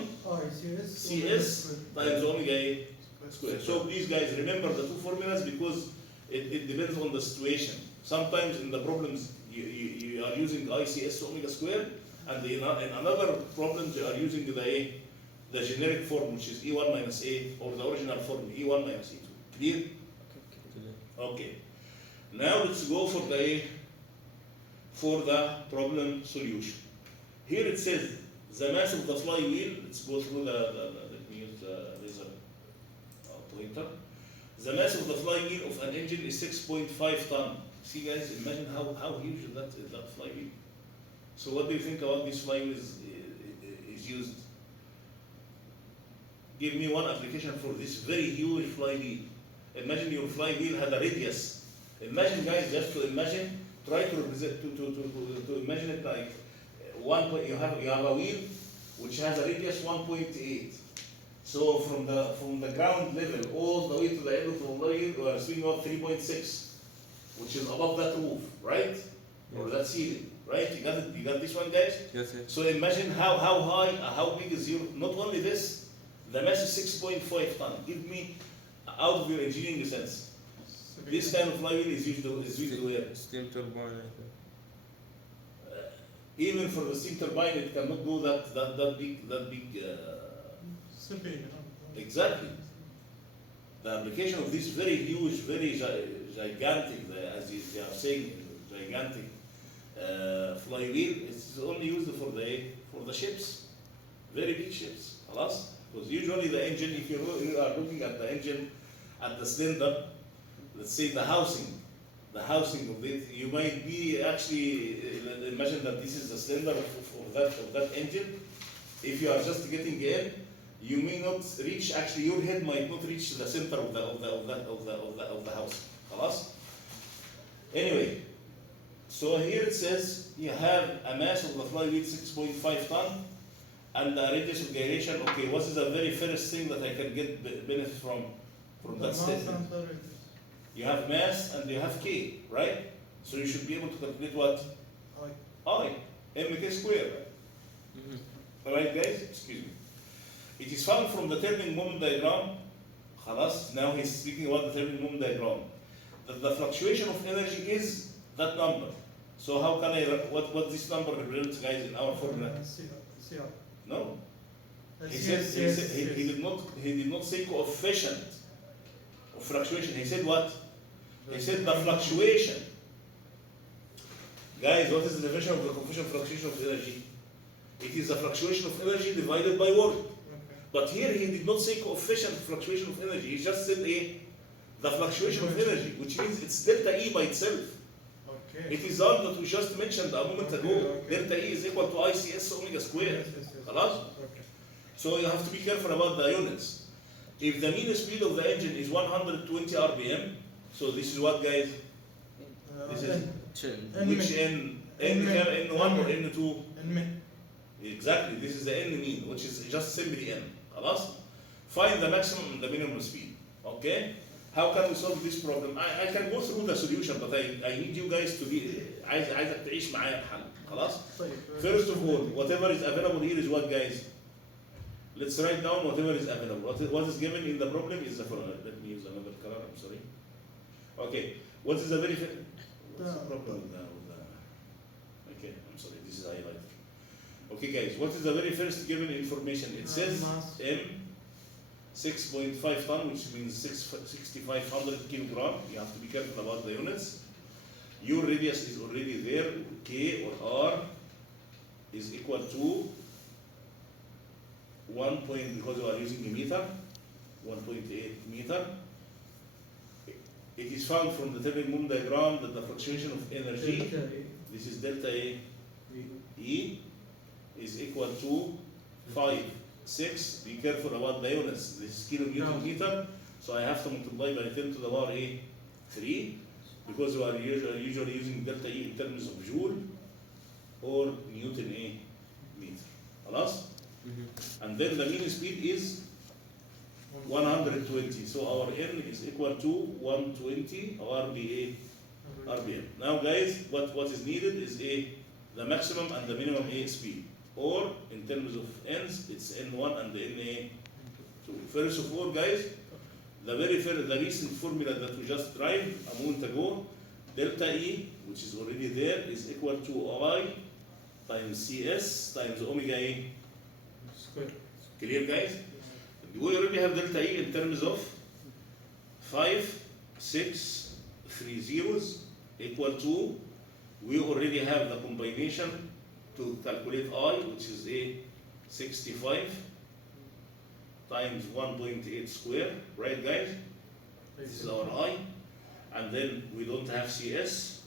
CS times omega A square. So please, guys, remember the two formulas because it depends on the situation. Sometimes in the problems you are using ICS to omega square, and in another problems you are using the generic form, which is E1 minus A, or the original form, E1 minus E2. Clear? Okay. Now let's go for the problem solution. Here it says the mass of the flywheel. Let's go through let me use the laser pointer. The mass of the flywheel of an engine is 6.5 ton. See guys, imagine how huge is that flywheel. So what do you think about this flywheel is used? Give me one application for this very huge flywheel. Imagine your flywheel had a radius. Imagine guys, just to imagine, try to represent to imagine it like you have a wheel which has a radius 1.8. So from the ground level all the way to the end of the wheel we are speaking about 3.6, which is above that roof, right? Yeah. Or that ceiling, right? You got it? You got this one, guys? Yes, yes. So imagine how high, how big is your, not only this, the mass is 6.5 ton. Give me out of your engineering sense. This kind of flywheel is used to where? Steam turbine, I think. Even for the steam turbine, it cannot go that big. Simple, Exactly. The application of this very huge, very gigantic, as they are saying, gigantic flywheel is only used for the ships, very big ships. Alas, because usually the engine, if you are looking at the engine, at the cylinder, let's say the housing of it, you might be actually imagine that this is the cylinder of that engine. If you are just getting in, you may not reach. Actually, your head might not reach the center of the house. Alas. Anyway, so here it says you have a mass of the flywheel 6.5 ton and the radius of gyration. Okay, what is the very first thing that I can get benefit from that statement? You have mass and you have K, right? So you should be able to calculate what? I, mk squared. Alright guys, excuse me. It is found from the turning moment diagram. Khalas, now he's speaking about the turning moment diagram. That the fluctuation of energy is that number. So how can I, what this number represents, guys, in our formula? No. He did not say coefficient of fluctuation. He said what? He said the fluctuation. Guys, what is the definition of the coefficient of fluctuation of energy? It is the fluctuation of energy divided by work. But here he did not say coefficient of fluctuation of energy. He just said the fluctuation of energy, which means it's delta E by itself. It is all that we just mentioned a moment ago. Delta E is equal to ICS omega squared. So you have to be careful about the units. If the mean speed of the engine is 120 RPM, so this is what, guys? This is which N1 or N2? Exactly, this is the N mean, which is just simply N. Find the maximum and the minimum speed. Okay? How can we solve this problem? I can go through the solution, but I need you guys to be عايزك تعيش معايا الحل. خلاص؟ First of all, whatever is available here is what, guys? Let's write down whatever is available. What is given in the problem is the following. Let me use another color, I'm sorry. Okay, what is the very what's the problem with the okay, I'm sorry, this is highlighted. Okay guys, what is the very first given information? It says M 6.5 ton, which means 6,500 kilogram. You have to be careful about the units. Your radius is already there. K or R is equal to 1 point, because we are using a meter, 1.8 meter. It is found from the turning moment diagram that the fluctuation of energy, this is delta E, is equal to 5, 6. Be careful about the units. This is kilonewton meter, so I have to multiply by 10 to the power 3, because we are usually using delta E in terms of joule or Newton meter. خلاص? And then the mean speed is 120. So our N is equal to 120 RPM. Now guys, what is needed is the maximum and the minimum speed. Or in terms of N's, it's N1 and the NA2. First of all, guys, the recent formula that we just tried a moment ago, delta E, which is already there, is equal to I times CS times omega Square. Clear, guys? We already have delta E in terms of 5, 6, 3 zeros equal to, we already have the combination to calculate I, which is a 65 times 1.8 square, right guys? This is our I. And then we don't have CS,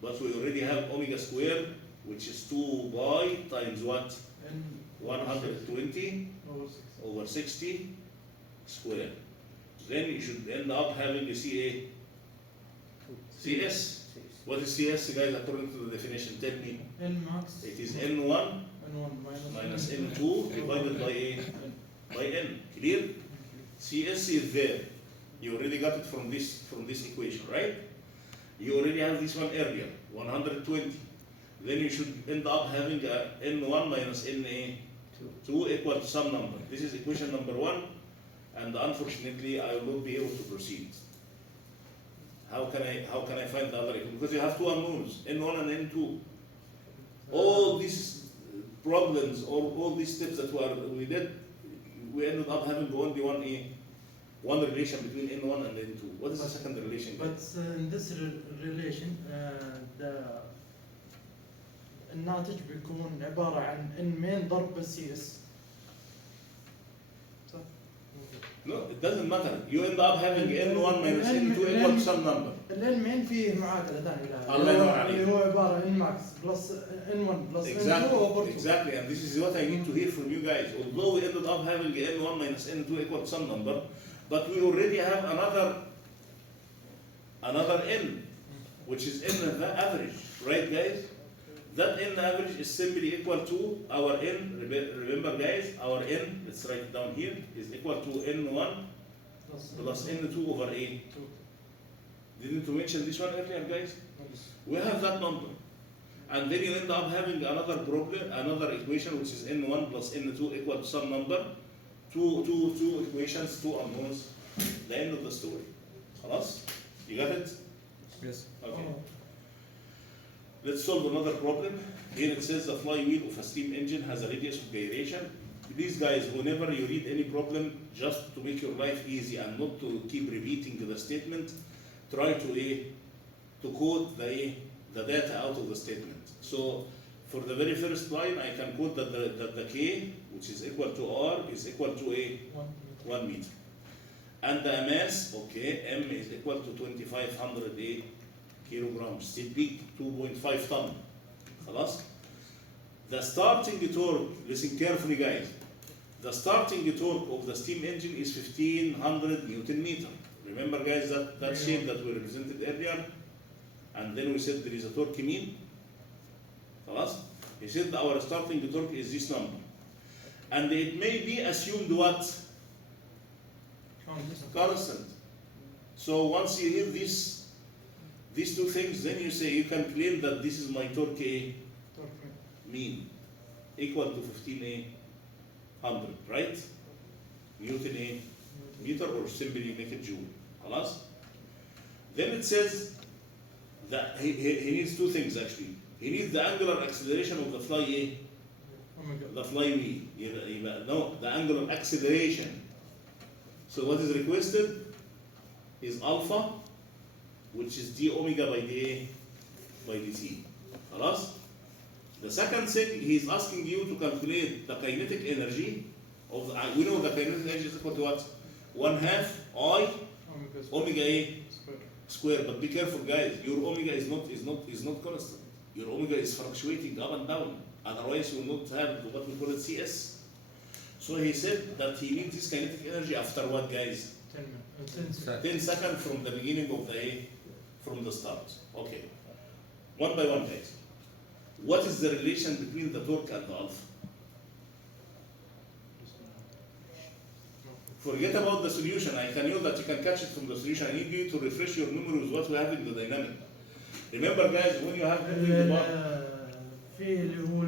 but we already have omega square, which is 2 pi times what? 120 over 60 square. Then you should end up having a CA. CS. What is CS, guys, according to the definition? Tell me. N max. It is N1 N1 minus N2 divided by A by N. Clear? CS is there. You already got it from this equation, right? You already have this one earlier, 120. Then you should end up having a N1 minus NA2 equal to some number. This is equation number 1, and unfortunately I will not be able to proceed. How can I find the other equation? Because you have two unknowns, N1 and N2. All these problems, or all these steps that we did, we ended up having only one relation between N1 and N2. What is the second relation? But in this relation الناتج بيكون عبارة عن N main ضرب بس CS. صح؟ No, it doesn't matter. You end up having N1 minus N2 equal to some number. ال N main فيه معادلة ثانية الله ينور عليك. اللي هو عبارة N max plus N1 plus N2 over 2. Exactly, and this is what I need to hear from you guys. Although we ended up having N1 minus N2 equal to some number, but we already have another N, which is N the average, right guys? That N average is simply equal to our N, remember guys, our N, let's write it down here, is equal to N1 plus N2 over A. Didn't we mention this one earlier, guys? We have that number. And then you end up having another problem, another equation, which is N1 plus N2 equal to some number. Two equations, two unknowns. The end of the story. خلاص? You got it? Yes. Okay. Let's solve another problem. Here it says the flywheel of a steam engine has a radius of gyration. These guys, whenever you read any problem, just to make your life easy and not to keep repeating the statement, try to code the data out of the statement. So for the very first line, I can code that the K, which is equal to R, is equal to 1 meter. And the mass, okay, M is equal to 2500 kilograms, still big, 2.5 ton. خلاص? The starting torque, listen carefully guys, the starting torque of the steam engine is 1500 Newton meter. Remember guys that shape that we represented earlier? And then we said there is a torque mean. خلاص? He said our starting torque is this number. And it may be assumed what? Constant. So once you hear these two things, then you say you can claim that this is my torque mean equal to 1500, right? Newton a meter, or simply make it joule. خلاص? Then it says that he needs two things actually. He needs the angular acceleration of the flywheel. No, the angular acceleration. So what is requested is alpha, which is d omega by dA by dt. خلاص? The second thing, he is asking you to calculate the kinetic energy of the, we know the kinetic energy is equal to what? 1/2 I omega A square. But be careful guys, your omega is not constant. Your omega is fluctuating up and down. Otherwise you will not have what we call it CS. So he said that he needs this kinetic energy after what guys? 10 seconds from the beginning of from the start. Okay. One by one guys. What is the relation between the torque and the alpha? Forget about the solution. I can know that you can catch it from the solution. I need you to refresh your memory with what we have in the dynamic. Remember guys, when you have moving the bar, في اللي هو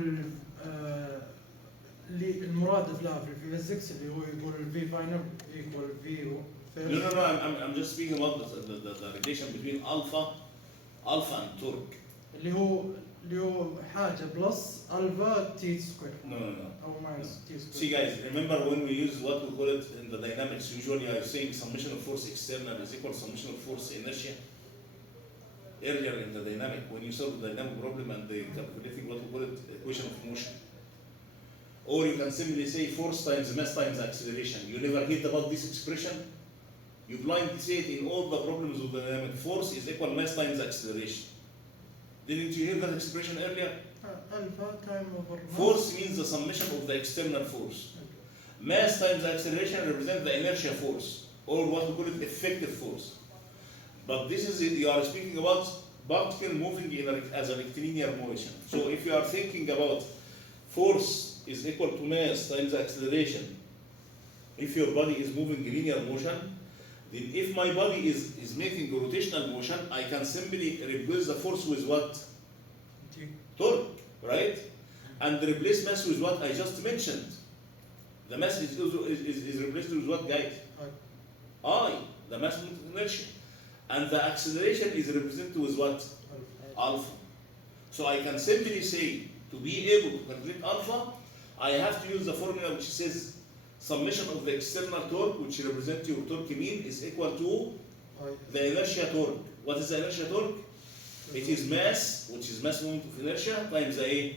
اللي المرادف لها في الفيزيكس اللي هو يقول V final equal V. No, I'm just speaking about the relation between alpha and torque. اللي هو حاجة plus alpha T square. No. أو minus T square. See guys, remember when we use what we call it in the dynamics, usually I'm saying summation of force external is equal to summation of force inertia. earlier in the dynamic when you solve the dynamic problem and they calculating what we call it equation of motion. Or you can simply say force times mass times acceleration. You never heard about this expression? You blindly say it in all the problems of the dynamic. Force is equal mass times acceleration. Didn't you hear that expression earlier? Alpha time over mass. Force means the summation of the external force. Mass times acceleration represents the inertia force, or what we call it effective force. But this is it, you are speaking about particle moving as a rectilinear motion. So if you are thinking about force is equal to mass times acceleration, if your body is moving linear motion, then if my body is making a rotational motion, I can simply replace the force with what? T. Torque, right? And replace mass with what I just mentioned. The mass is replaced with what, guys? I, the mass movement inertia. And the acceleration is represented with what? Alpha. So I can simply say, to be able to calculate alpha, I have to use the formula which says summation of the external torque, which represents your torque mean, is equal to the inertia torque. What is the inertia torque? It is mass, which is mass moment of inertia, times the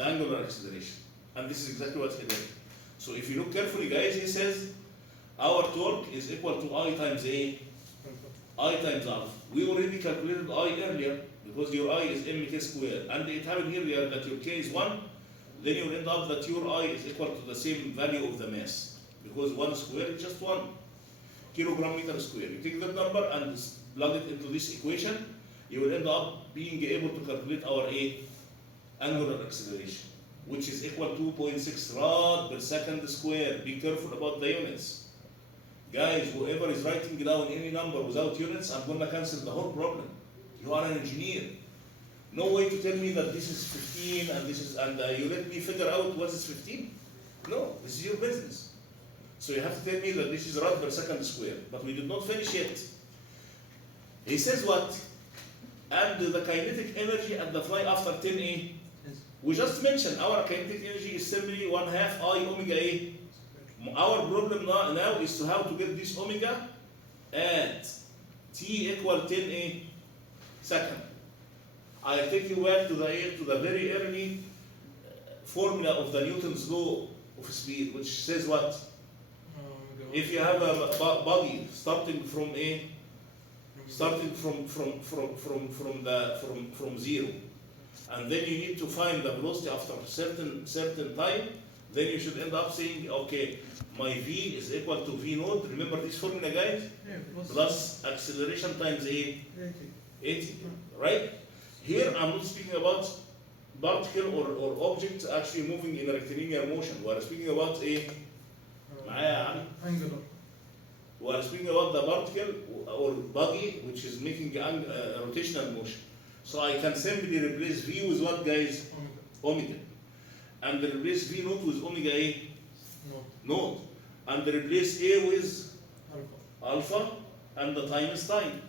angular acceleration. And this is exactly what he did. So if you look carefully, guys, he says our torque is equal to I times I times alpha. We already calculated I earlier because your I is mk squared. And it happened here that your k is 1, then you will end up that your I is equal to the same value of the mass. Because 1 squared is just 1 kilogram meter square. You take that number and plug it into this equation, you will end up being able to calculate our angular acceleration, which is equal to 2.6 rad per second square. Be careful about the units. Guys, whoever is writing down any number without units, I'm going to cancel the whole problem. You are an engineer. No way to tell me that this is 15 and this is, and you let me figure out what is 15? No, this is your business. So you have to tell me that this is rad per second square, but we did not finish yet. He says what? And the kinetic energy at the fly after 10A. We just mentioned our kinetic energy is simply 1/2 I omega A. Our problem now is to how to get this omega at t equal 10A second. I'll take you back to the very early formula of the Newton's law of speed, which says what? If you have a body starting from zero, and then you need to find the velocity after certain time, then you should end up saying, okay, my v is equal to v naught. Remember this formula, guys? Yeah, Plus acceleration times 80. 80, right? Here I'm not speaking about particle or object actually moving in a rectilinear motion. We are speaking about Angular. we are speaking about the particle or body which is making a rotational motion. So I can simply replace v with what, guys? Omega. And replace v naught with omega A naught. And replace A with alpha, and the time is time.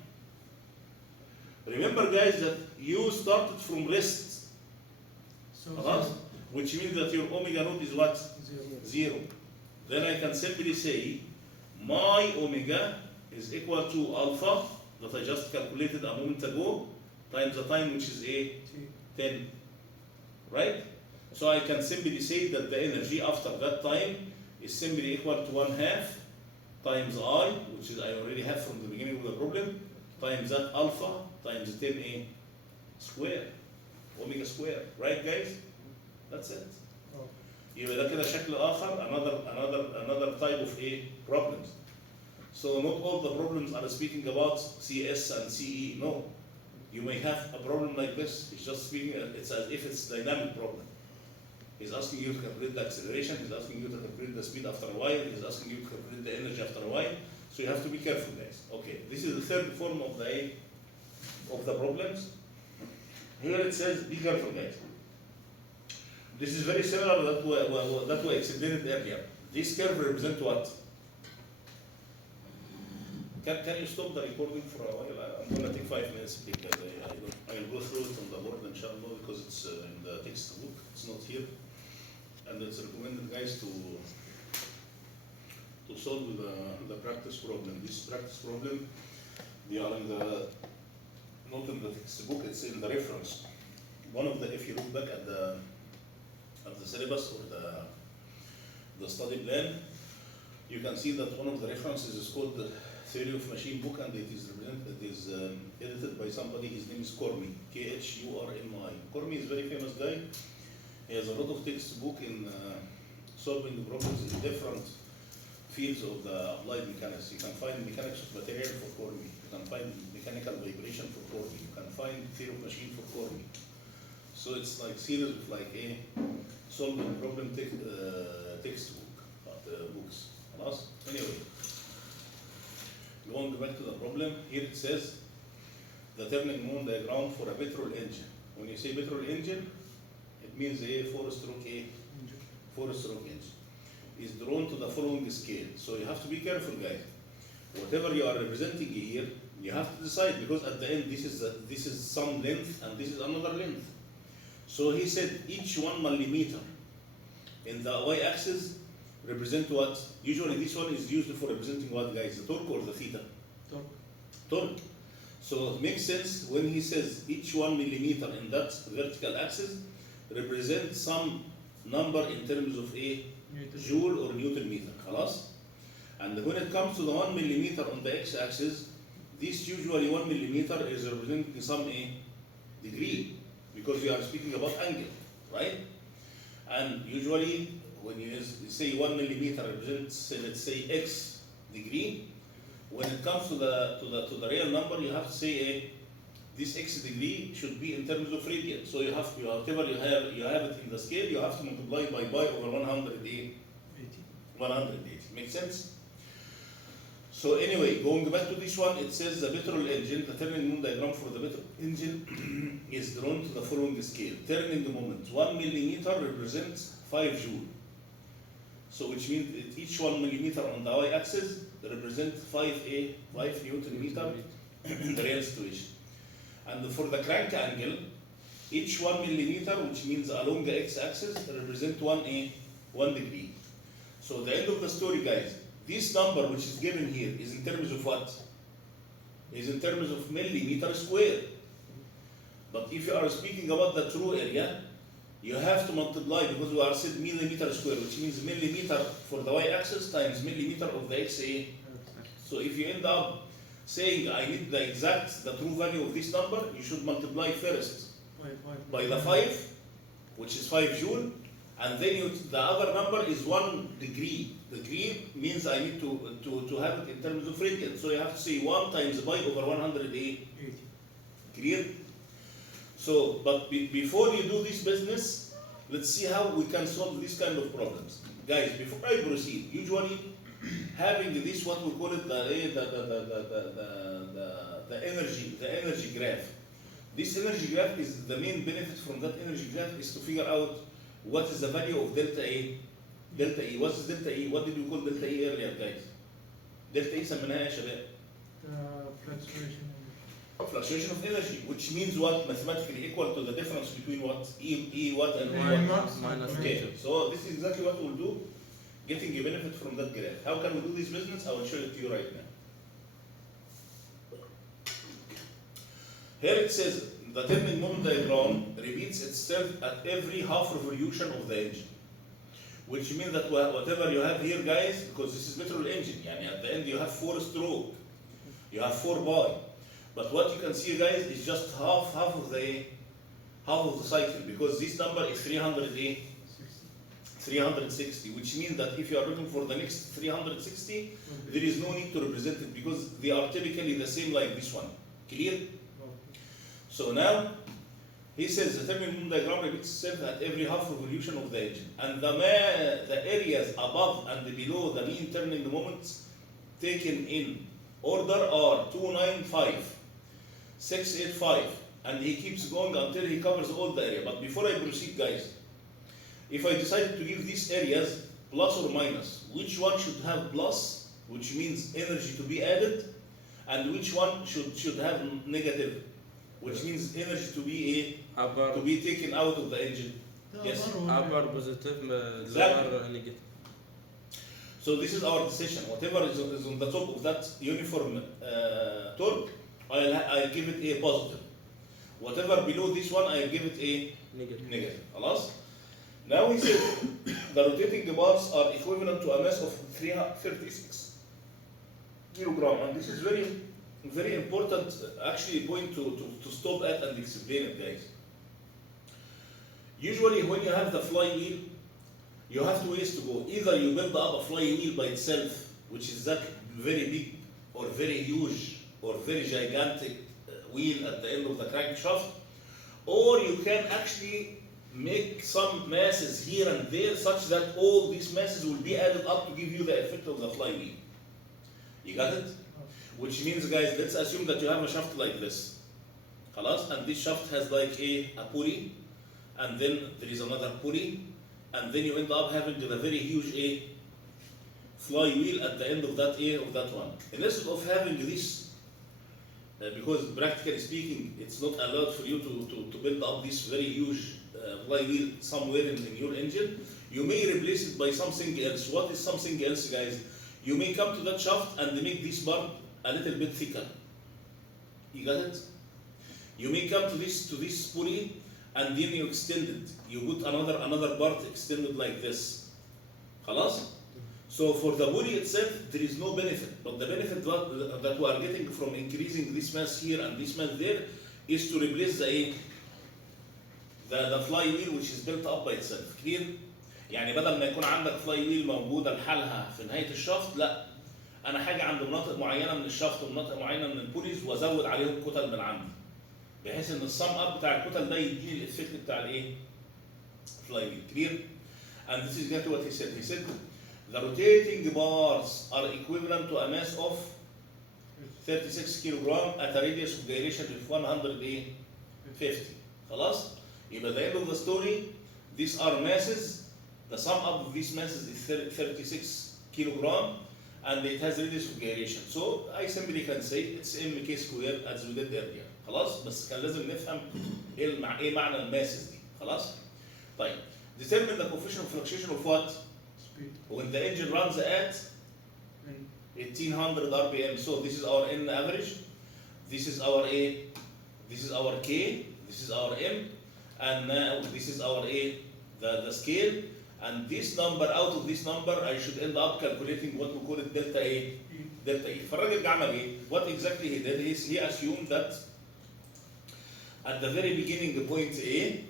Remember, guys, that you started from rest, So which means that your omega naught is what? 0. 0. Then I can simply say my omega is equal to alpha that I just calculated a moment ago times the time, which is T. 10, right? So I can simply say that the energy after that time is simply equal to 1/2 times I, which is I already have from the beginning of the problem, times that alpha times 10A square, omega square, right, guys? That's it. يبقى ده كده شكل آخر, another type of problems. So not all the problems are speaking about CS and CE. No, you may have a problem like this. It's just speaking. It's as if it's a dynamic problem. He's asking you to calculate the acceleration. He's asking you to calculate the speed after a while. He's asking you to calculate the energy after a while. So you have to be careful, guys. Okay, this is the third form of the problems. Here it says, be careful, guys. This is very similar that we explained earlier. This curve represents what? Can you stop the recording for a while? I'm going to take 5 minutes because I will go through it on the board, inshallah, because it's in the textbook. It's not here. And it's recommended, guys, to solve the practice problem. This practice problem, they are in the not in the textbook, it's in the reference. One of the, if you look back at the syllabus or the study plan, you can see that one of the references is called the Theory of Machine book, and it is edited by somebody. His name is Cormy, Khurmi. Cormy is a very famous guy. He has a lot of textbook in solving problems in different fields of the applied mechanics. You can find mechanics of material for Cormy. You can find mechanical vibration for Cormy. You can find theory of machine for Cormy. So it's like series of like a solving problem textbook, books. Anyway, going back to the problem, here it says the turning moment diagram for a petrol engine. When you say petrol engine, it means a four-stroke engine is drawn to the following scale. So you have to be careful, guys. Whatever you are representing here, you have to decide, because at the end this is some length and this is another length. So he said each 1 millimeter in the y-axis represent what? Usually this one is used for representing what, guys? The torque or the theta? Torque. So it makes sense when he says each 1 millimeter in that vertical axis represents some number in terms of a joule or Newton meter. خلاص? And when it comes to the 1 millimeter on the x-axis, this usually 1 millimeter is representing some a degree, because we are speaking about angle, right? And usually when you say 1 millimeter represents, let's say, x degree, when it comes to the real number, you have to say this x degree should be in terms of radian. So you have to, whatever you have it in the scale, you have to multiply by pi over 180. 180. Make sense? So anyway, going back to this one, it says the petrol engine, the turning moment diagram for the petrol engine is drawn to the following scale. Turning moment, 1 millimeter represents 5 joule. So which means that each 1 millimeter on the y-axis represents 5 Newton meter in the real situation. And for the crank angle, each 1 millimeter, which means along the x-axis, represents 1 degree. So the end of the story, guys, this number which is given here is in terms of what? Is in terms of millimeter square. But if you are speaking about the true area, you have to multiply, because we are said millimeter square, which means millimeter for the y-axis times millimeter of the x-axis. So if you end up saying I need the true value of this number, you should multiply first by the 5, which is 5 joule, and then the other number is 1 degree. Degree means I need to have it in terms of radian. So you have to say 1 times pi over 180. Clear? So, but before you do this business, let's see how we can solve this kind of problems. Guys, before I proceed, usually having this, what we call it, the energy graph. This energy graph is the main benefit from that energy graph is to figure out what is the value of delta A. Delta E. What is delta E? What did we call delta E earlier, guys? Delta E سميناها يا شباب. Fluctuation of energy, which means what? Mathematically equal to the difference between what? E what and what? Minus Okay, so this is exactly what we'll do, getting a benefit from that graph. How can we do this business? I will show it to you right now. Here it says the turning moment diagram repeats itself at every half revolution of the engine. Which means that whatever you have here, guys, because this is petrol engine, يعني at the end you have 4 stroke, you have 4 pi. But what you can see, guys, is just half of the cycle, because this number is 360, which means that if you are looking for the next 360, there is no need to represent it, because they are typically the same like this one. Clear? So now, he says the turning moment diagram repeats itself at every half revolution of the engine. And the areas above and below the mean turning moments taken in order are 295, 685, and he keeps going until he covers all the area. But before I proceed, guys, if I decide to give these areas plus or minus, which one should have plus, which means energy to be added, and which one should have negative, which means energy to be taken out of the engine? Yes. Upper positive, Exactly. lower negative. So this is our decision. Whatever is on the top of that uniform torque, I'll give it a positive. Whatever below this one, I give it a Negative. negative. خلاص. Now he said the rotating bars are equivalent to a mass of 336 kilogram, and this is very important actually point to stop at and explain it, guys. Usually when you have the flywheel, you have two ways to go. Either you build up a flywheel by itself, which is that very big or very huge or very gigantic wheel at the end of the crankshaft, or you can actually make some masses here and there such that all these masses will be added up to give you the effect of the flywheel. You got it? Which means, guys, let's assume that you have a shaft like this. خلاص? And this shaft has like a pulley, and then there is another pulley, and then you end up having the very huge flywheel at the end of that one. And instead of having this, because practically speaking, it's not allowed for you to build up this very huge flywheel somewhere in your engine, you may replace it by something else. What is something else, guys? You may come to that shaft and make this bar a little bit thicker. You got it? You may come to this pulley and then you extend it. You put another part extended like this. خلاص? So for the pulley itself, there is no benefit. But the benefit that we are getting from increasing this mass here and this mass there is to replace the flywheel which is built up by itself. Clear? يعني بدل ما يكون عندك flywheel موجودة لحالها في نهاية الشافت، لا، أنا حاجة عند مناطق معينة من الشافت ومناطق معينة من البوليز وأزود عليهم كتل من عندي. بحيث إن السم أب بتاع الكتل ده يديني الإفكت بتاع الإيه؟ flywheel. Clear? And this is exactly what he said. He said the rotating bars are equivalent to a mass of 36 kilogram at a radius of gyration of 150. خلاص؟ يبقى the end of the story, these are masses. The sum up of these masses is 36 kilogram, and it has radius of gyration. So I simply can say it's mk squared as we did earlier. خلاص؟ بس كان لازم نفهم ايه معنى الماسز دي. خلاص؟ طيب. Determine the coefficient of fluctuation of what? Speed. When the engine runs at 1800 RPM. So this is our N average. This is our A. This is our K. This is our M. And now this is our A, the scale. And this number, out of this number, I should end up calculating what we call it delta A. Delta E. فالراجل عمل ايه؟ What exactly he did is he assumed that at the very beginning, point A,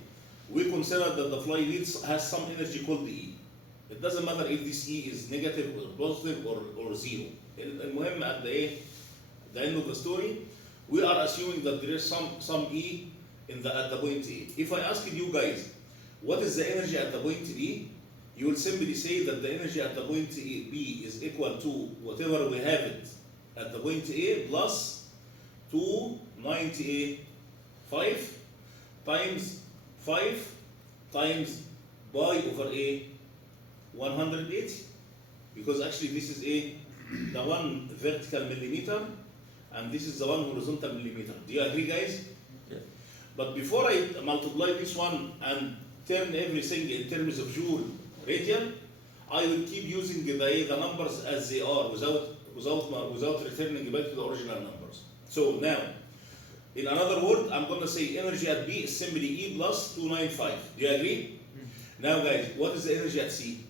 we consider that the flywheel has some energy called E. It doesn't matter if this E is negative or positive or zero. المهم at the end of the story, we are assuming that there is some E at the point A. If I asked you guys, what is the energy at the point B? You will simply say that the energy at the point B is equal to whatever we have it at the point A plus 295 times 5 times pi over A 180. Because actually this is the one vertical millimeter and this is the one horizontal millimeter. Do you agree, guys? Yeah. But before I multiply this one and turn everything in terms of joule radian, I will keep using the numbers as they are without returning back to the original numbers. So now, in another word, I'm going to say energy at B is simply E plus 295. Do you agree? Now, guys, what is the energy at C?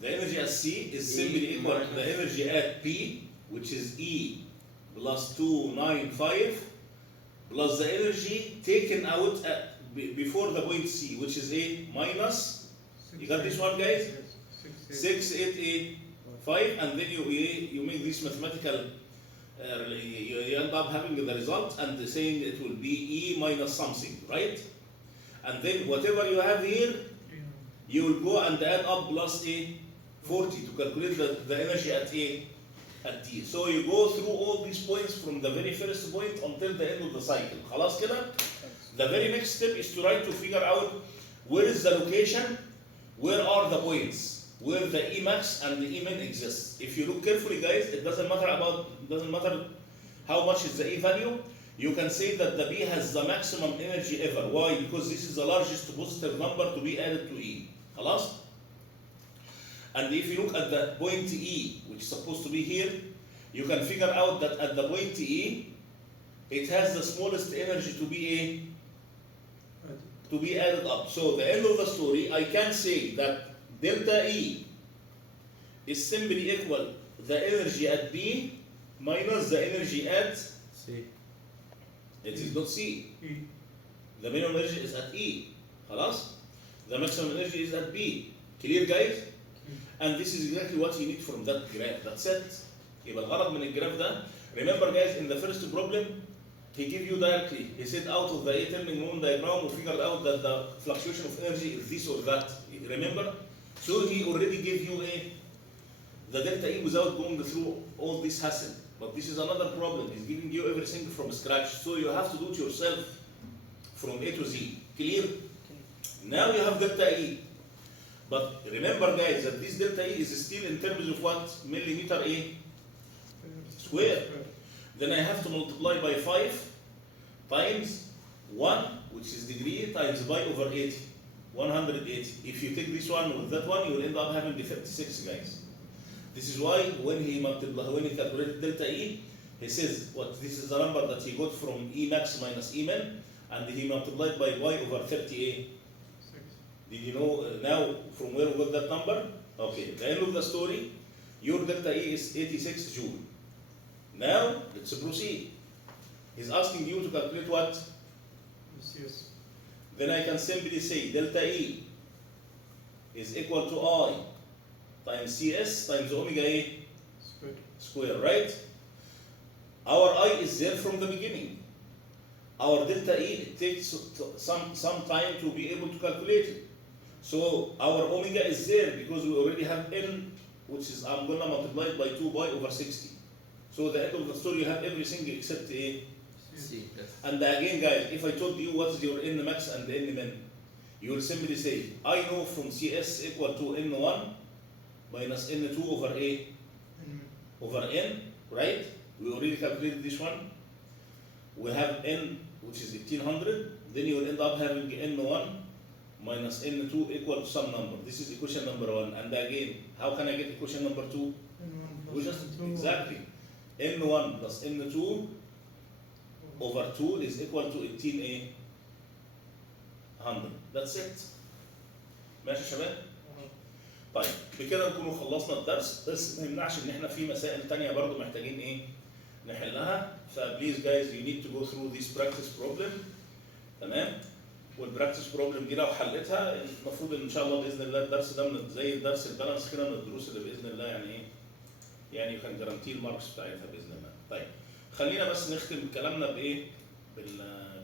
The energy at C is simply equal to the energy at P, which is E plus 295, plus the energy taken out before the point C, which is A minus, you got this one, guys? 6885, and then you make this mathematical, you end up having the result and saying it will be E minus something, right? And then whatever you have here, you will go and add up plus A 40 to calculate the energy at A at T. So you go through all these points from the very first point until the end of the cycle. خلاص كده? The very next step is to try to figure out where is the location, where are the points, where the Emax and the Emin exist. If you look carefully, guys, it doesn't matter how much is the E value. You can say that the B has the maximum energy ever. Why? Because this is the largest positive number to be added to E. خلاص? And if you look at the point E, which is supposed to be here, you can figure out that at the point E, it has the smallest energy to be added up. So the end of the story, I can say that delta E is simply equal the energy at B minus the energy at, C. it is not C. E. The minimum energy is at E. خلاص? The maximum energy is at B. Clear guys? And this is exactly what you need from that graph. That's it. يبقى الغرض من الجراف ده, remember guys, in the first problem, he gave you directly, he said out of the A-terming moment diagram, we figured out that the fluctuation of energy is this or that. Remember? So he already gave you the delta E without going through all this hassle. But this is another problem. He's giving you everything from scratch. So you have to do it yourself from A to Z. Clear? Now you have delta E. But remember guys that this delta E is still in terms of what? Millimeter square. Then I have to multiply by 5 times 1, which is degree, times pi over 80. 180. If you take this one with that one, you will end up having the 56 guys. This is why when he calculated delta E, he says what this is the number that he got from E max minus E min, and he multiplied by y over 38. Did you know now from where we got that number? Okay, the end of the story, your delta E is 86 joule. Now let's proceed. He's asking you to calculate what? Yes. Then I can simply say delta E is equal to I times CS times omega A square, right? Our I is there from the beginning. Our delta E, it takes some time to be able to calculate it. So our omega is there because we already have N, which is, I'm going to multiply it by 2 pi over 60. So the end of the story, you have everything except A. C. Yes. And again guys, if I told you what is your N max and N min, you will simply say, I know from CS equal to N1 minus N2 over A over N, right? We already calculated this one. We have N, which is 1800. Then you will end up having N1 minus N2 equal to some number. This is equation number 1. And again, how can I get equation number 2? We just, exactly. N1 plus N2 over 2 is equal to 18A 100. That's it. ماشي يا شباب؟ طيب بكده نكون خلصنا الدرس، بس ما يمنعش ان احنا في مسائل تانية برضو محتاجين ايه نحلها. فبليز جايز you need to go through this practice problem. تمام؟ والبراكتس بروبلم دي لو حلتها المفروض ان شاء الله باذن الله الدرس ده من زي الدرس البالانس كده من الدروس اللي باذن الله يعني ايه يعني كان جرانتي الماركس بتاعتها باذن الله. طيب خلينا بس نختم كلامنا بايه؟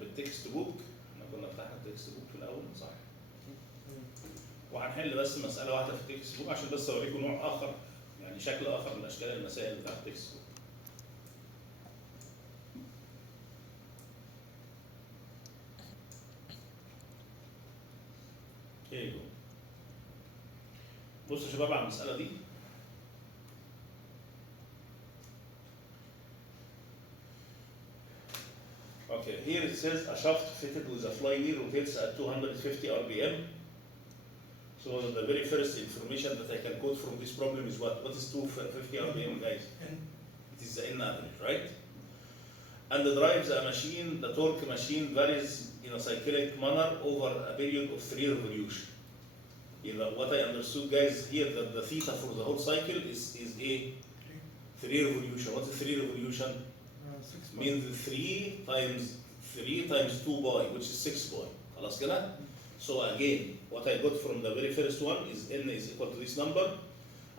بالتكست بوك. احنا كنا فتحنا التكست بوك في الاول صح؟ وهنحل بس مساله واحده في التكست بوك عشان بس اوريكم نوع اخر يعني شكل اخر من اشكال المسائل بتاعت التكست بوك. ايه بصوا يا شباب على المساله دي. Okay, here it says a shaft fitted with a flywheel rotates at 250 RPM. So the very first information that I can quote from this problem is what? What is 250 RPM, guys? It is the N average, right? And the drives a machine, the torque machine varies in a cyclic manner over a period of 3 revolutions. You know, what I understood, guys, here that the theta for the whole cycle is a 3 revolution. What's a 3 revolution? 6 Means 3 times 2 pi, which is 6 pi. خلاص كده؟ So again, what I got from the very first one is N is equal to this number.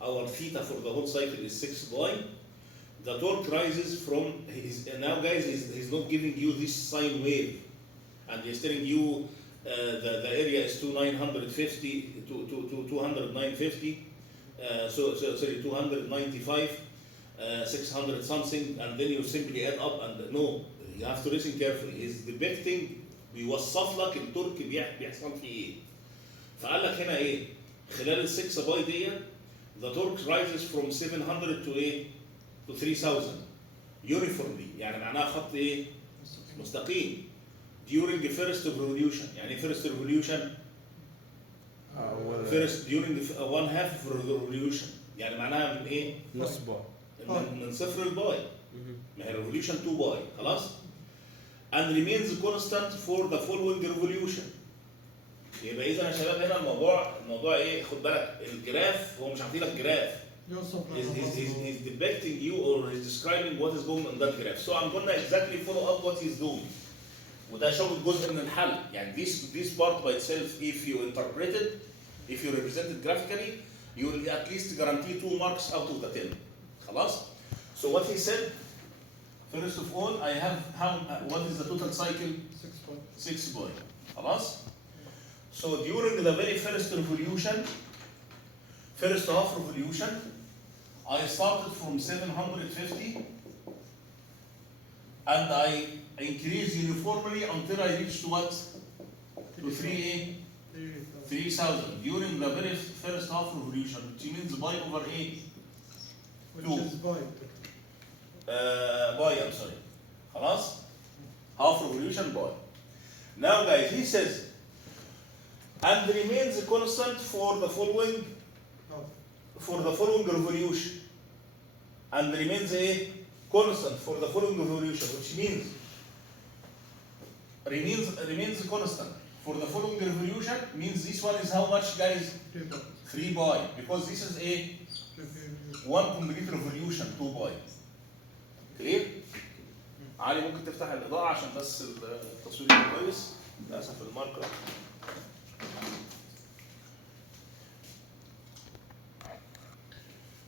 Our theta for the whole cycle is 6 pi. The torque rises from now guys he's not giving you this sine wave, and he's telling you the area is 950 to 250, sorry 295, 600 something, and then you simply add up, and no, you have to listen carefully. He's depicting بيوصف لك التورك بيحصل فيه ايه. فقال لك هنا ايه؟ خلال ال 6 باي دي the torque rises from 700 to ايه؟ to 3000 uniformly، يعني معناها خط ايه؟ مستقيم. during the first revolution، يعني first revolution first during the 1/2 revolution، يعني معناها من ايه؟ نص باي من 0 لباي. ما هي revolution 2 باي خلاص؟ and remains constant for the following revolution. يبقى اذا يا شباب هنا الموضوع ايه؟ خد بالك الجراف هو مش عاطي لك جراف. يوصف He's depicting you or he's describing what is going on that graph. So I'm gonna exactly follow up what he's doing. وده شغل جزء من الحل. يعني this part by itself, if you interpret it, if you represent it graphically, you will at least guarantee 2 marks out of the 10. خلاص? So what he said, first of all, I have what is the total cycle? 6 point. خلاص? So during the very first revolution, first half revolution, I started from 750 and I increased uniformly until I reached what? To 3,000 during the very first half revolution, which means pi over A. which is pi. Pi, I'm sorry. خلاص? Half revolution pi. Now guys, he says, and remains constant for the following revolution. And remains a constant for the following revolution, which means remains constant for the following revolution means this one is how much, guys? 3 pi, because this is a 1 complete revolution 2 pi. Clear؟ علي ممكن تفتح الإضاءة عشان بس التصوير يبقى كويس. للأسف الماركر.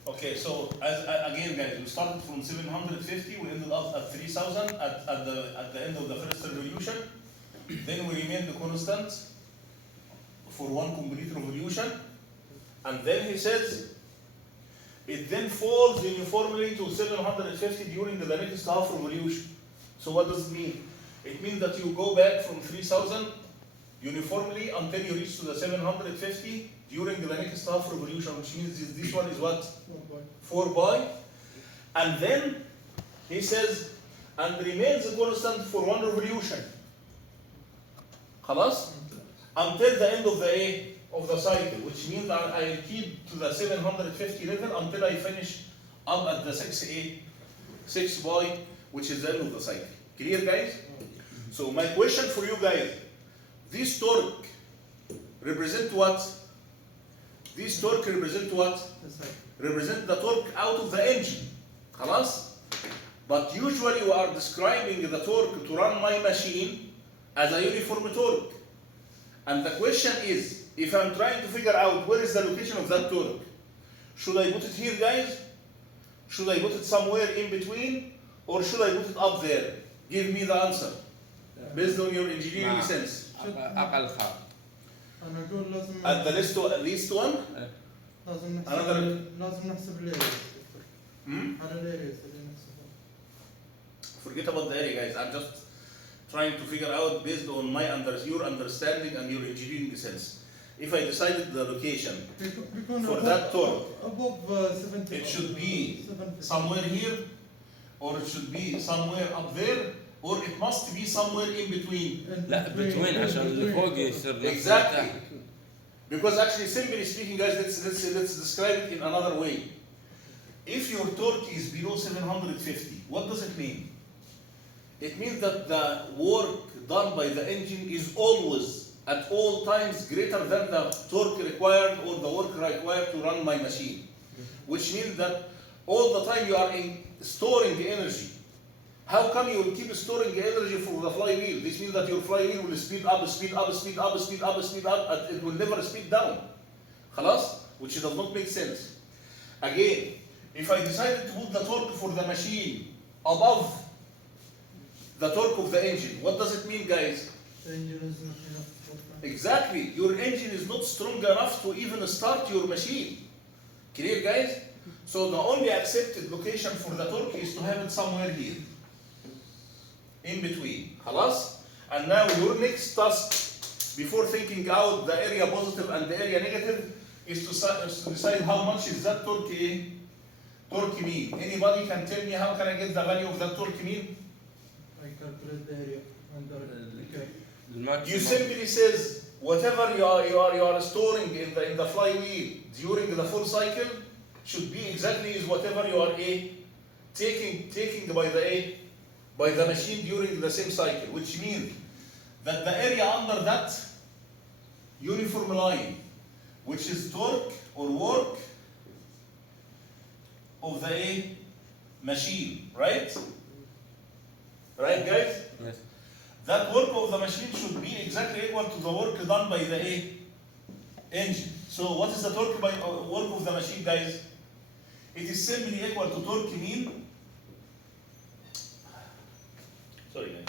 Okay, so again, guys, we started from 750, we ended up at 3,000 at the end of the first revolution. Then we remained constant for 1 complete revolution, and then he says it then falls uniformly to 750 during the next half revolution. So what does it mean? It means that you go back from 3,000 uniformly until you reach to the 750 during the next half revolution, which means this one is what? 4 pi. And then he says, and remains constant for 1 revolution. خلاص? Until the end of the cycle, which means I keep to the 750 level until I finish up at the 6 pi, which is the end of the cycle. Clear, guys? So my question for you guys, this torque represent what? This torque represent what? Represent the torque out of the engine. خلاص? But usually we are describing the torque to run my machine as a uniform torque. And the question is, if I'm trying to figure out where is the location of that torque, should I put it here, guys? Should I put it somewhere in between? Or should I put it up there? Give me the answer. Based on your engineering sense. أقل خط. أنا أقول لازم. At the least one? لازم نحسب الاريا. على الاريا Forget about the area, guys. I'm just trying to figure out based on your understanding and your engineering sense. If I decided the location for that torque, above 70, it should be somewhere here, or it should be somewhere up there, or it must be somewhere in between. لا between عشان اللي فوق يصير نفس Exactly. Because actually, simply speaking, guys, let's describe it in another way. If your torque is below 750, what does it mean? It means that the work done by the engine is always, at all times, greater than the torque required or the work required to run my machine. Which means that all the time you are storing energy. How come you will keep storing energy for the flywheel? This means that your flywheel will speed up, speed up, speed up, speed up, speed up, and it will never speed down. خلاص? Which does not make sense. Again, if I decided to put the torque for the machine above the torque of the engine, what does it mean, guys? The engine is not enough. Exactly. Your engine is not strong enough to even start your machine. Clear, guys? So the only accepted location for the torque is to have it somewhere here. In between. خلاص? And now your next task, before thinking out the area positive and the area negative, is to decide how much is that torque mean. Anybody can tell me how can I get the value of that torque mean? I calculate the area under You simply says whatever you are storing in the flywheel during the full cycle should be exactly is whatever you are taking by the by the machine during the same cycle, which means that the area under that uniform line, which is torque or work of the machine, right? Right, guys? Yes. That work of the machine should be exactly equal to the work done by the engine. So what is the torque by work of the machine, guys? It is simply equal to torque mean. Sorry, guys.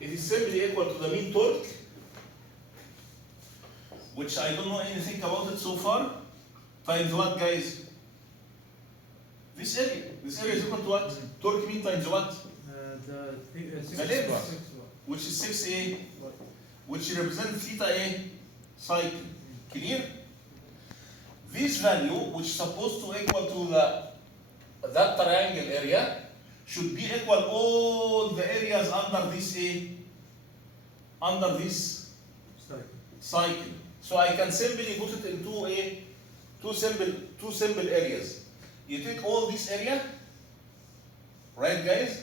It is simply equal to the mean torque, which I don't know anything about it so far, times what, guys? This area. This area is equal to what? Torque mean times what? The The length, which is 6A, which represents theta cycle. Clear? This value, which is supposed to equal to that triangle area, should be equal all the areas under this cycle. So I can simply put it into two simple areas. You take all this area, right, guys?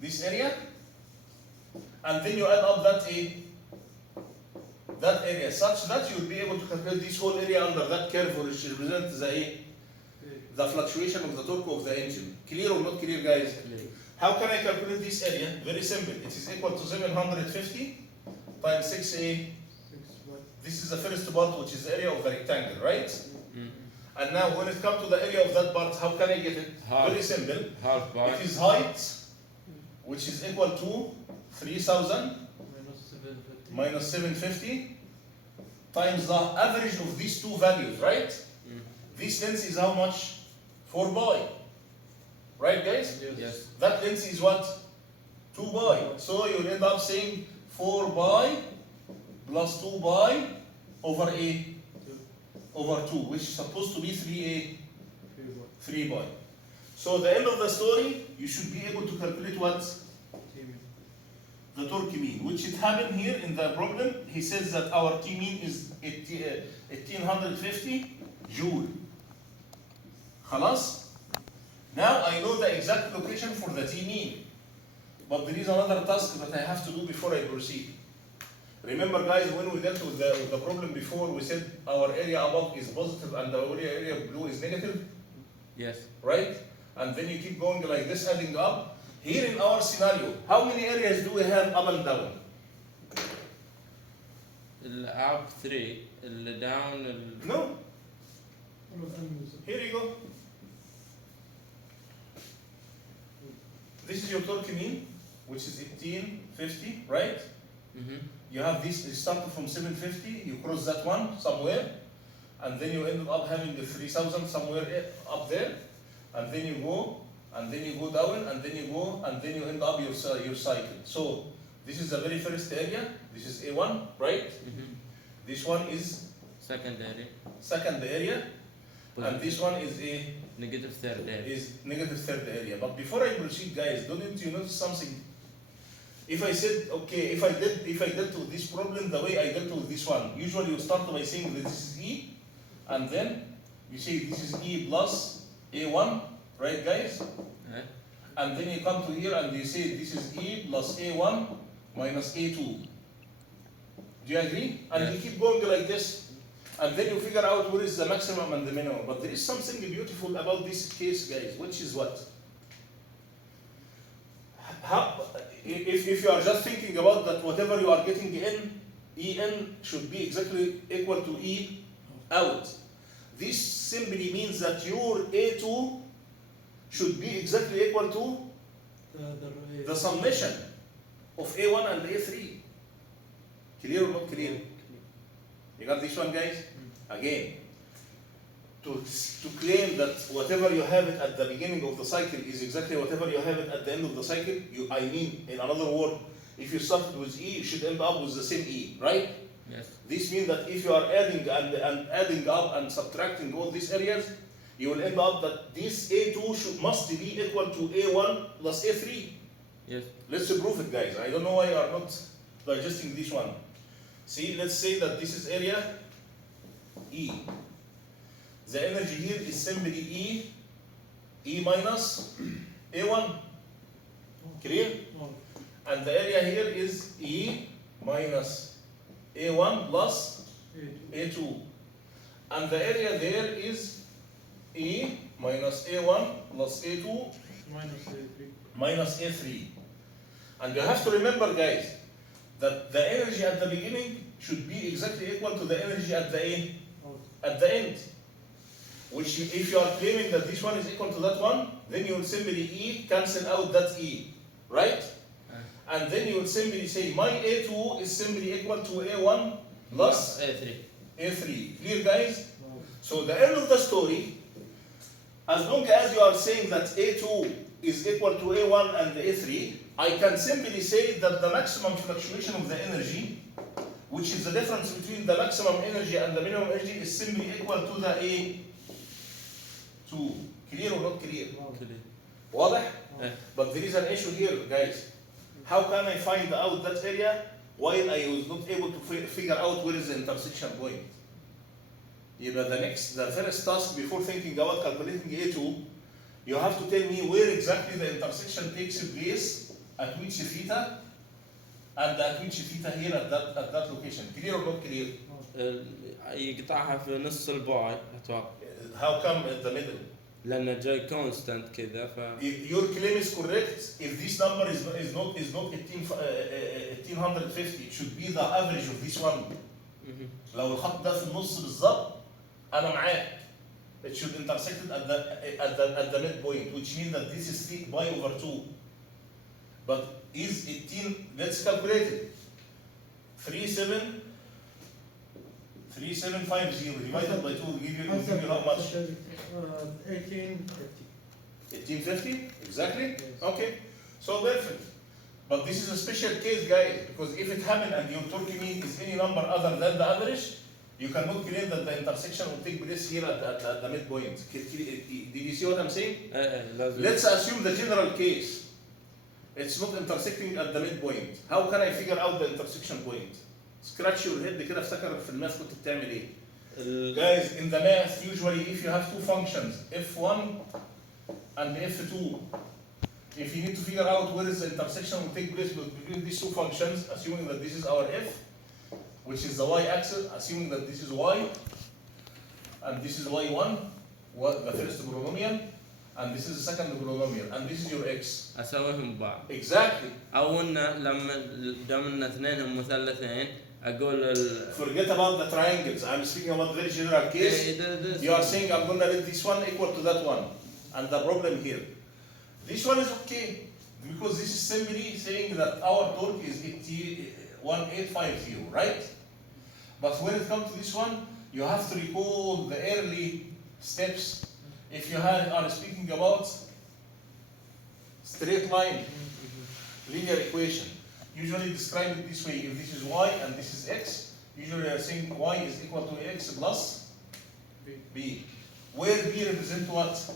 This area, and then you add up that area, such that you'll be able to calculate this whole area under that curve, which represents the fluctuation of the torque of the engine. Clear or not clear, guys? Clear. How can I calculate this area? Very simple. It is equal to 750 times 6A. This is the first part, which is the area of the rectangle, right? And now when it comes to the area of that part, how can I get it? Half. Very simple. Half by. It is height, which is equal to 3000 minus 750 times the average of these two values, right? This length is how much? 4 pi. Right, guys? Yes. That length is what? 2 pi. So you'll end up saying 4 pi plus 2 pi over over 2, which is supposed to be 3 pi. So the end of the story, you should be able to calculate what? The torque mean, which it happened here in the problem. He says that our T mean is 1850 joule. خلاص? Now I know the exact location for the T mean, but there is another task that I have to do before I proceed. Remember, guys, when we dealt with the problem before, we said our area above is positive and our area below is negative, Yes. right? And then you keep going like this, adding up. Here in our scenario, how many areas do we have up and down? الأب 3 اللي down No. Here you go. This is your torque mean, which is 1850, right? You have this, it started from 750, you cross that one somewhere, and then you end up having the 3000 somewhere up there, and then you go, and then you go down, and then you go, and then you end up your cycle. So this is the very first area, this is A1, right? This one is secondary. second area, and this one is negative third area. is negative third area. But before I proceed, guys, don't you notice something? If I said, okay, if I dealt with this problem the way I dealt with this one, usually you start by saying that this is E, and then you say this is E plus A1, right, guys? And then you come to here and you say this is E plus A1 minus A2. Do you agree? And you keep going like this, and then you figure out what is the maximum and the minimum. But there is something beautiful about this case, guys, which is what? If you are just thinking about that whatever you are getting in, En should be exactly equal to E out. This simply means that your A2 should be exactly equal to the summation of A1 and A3. Clear or not clear? You got this one, guys? Again, to claim that whatever you have it at the beginning of the cycle is exactly whatever you have it at the end of the cycle, I mean, in another word, if you started with E, you should end up with the same E, right? Yes. This means that if you are adding and adding up and subtracting all these areas, you will end up that this A2 must be equal to A1 plus A3. Yes. Let's prove it, guys. I don't know why you are not digesting this one. See, let's say that this is area E. The energy here is simply E E minus A1. Clear? And the area here is E minus A1 plus A2. And the area there is E minus A1 plus A2 minus A3. And you have to remember, guys, that the energy at the beginning should be exactly equal to the energy at the end. Which, if you are claiming that this one is equal to that one, then you will simply E cancel out that E, right? And then you will simply say my A2 is simply equal to A1 plus A3. Clear, guys? So the end of the story, as long as you are saying that A2 is equal to A1 and A3, I can simply say that the maximum fluctuation of the energy, which is the difference between the maximum energy and the minimum energy, is simply equal to the A2. Clear or not clear? واضح? But there is an issue here, guys. How can I find out that area while I was not able to figure out where is the intersection point? The first task before thinking about calculating A2, you have to tell me where exactly the intersection takes place, at which theta, and at which theta here at that location. Clear or not clear? يقطعها في نص الباي اتوقع. How come at the middle? لأنه جاي constant كذا ف. Your claim is correct if this number is not 1850. It should be the average of this one. لو الخط ده في النص بالظبط أنا معاك. It should intersect at the midpoint, which means that this is pi over 2. But is 18? Let's calculate it. 3750 divided by 2 will give you how much? 1850. 1850? Exactly? Yes. Okay. So perfect. But this is a special case, guys, because if it happened and your torque mean is any number other than the average, you cannot claim that the intersection will take place here at the midpoint. Did you see what I'm saying? Let's assume the general case. It's not intersecting at the midpoint. How can I figure out the intersection point? Scratch your head كده افتكر في الماث كنت بتعمل ايه. Guys, in the math, usually if you have two functions, f1 and f2, if you need to figure out where is the intersection will take place between these two functions, assuming that this is our f, which is the y-axis, assuming that this is y, and this is y1, the first polynomial, and this is the second polynomial, and this is your x. أسويهم بعض. Exactly. أو إن لما دام إن اثنينهم مثلثين أقول Forget about the triangles. I'm speaking about very general case. You are saying I'm going to let this one equal to that one, and the problem here. This one is okay because this is simply saying that our torque is 1850, right? But when it comes to this one, you have to recall the early steps. If you are speaking about straight line linear equation, usually describe it this way. If this is y and this is x, usually are saying y is equal to x plus b. Where b represents what?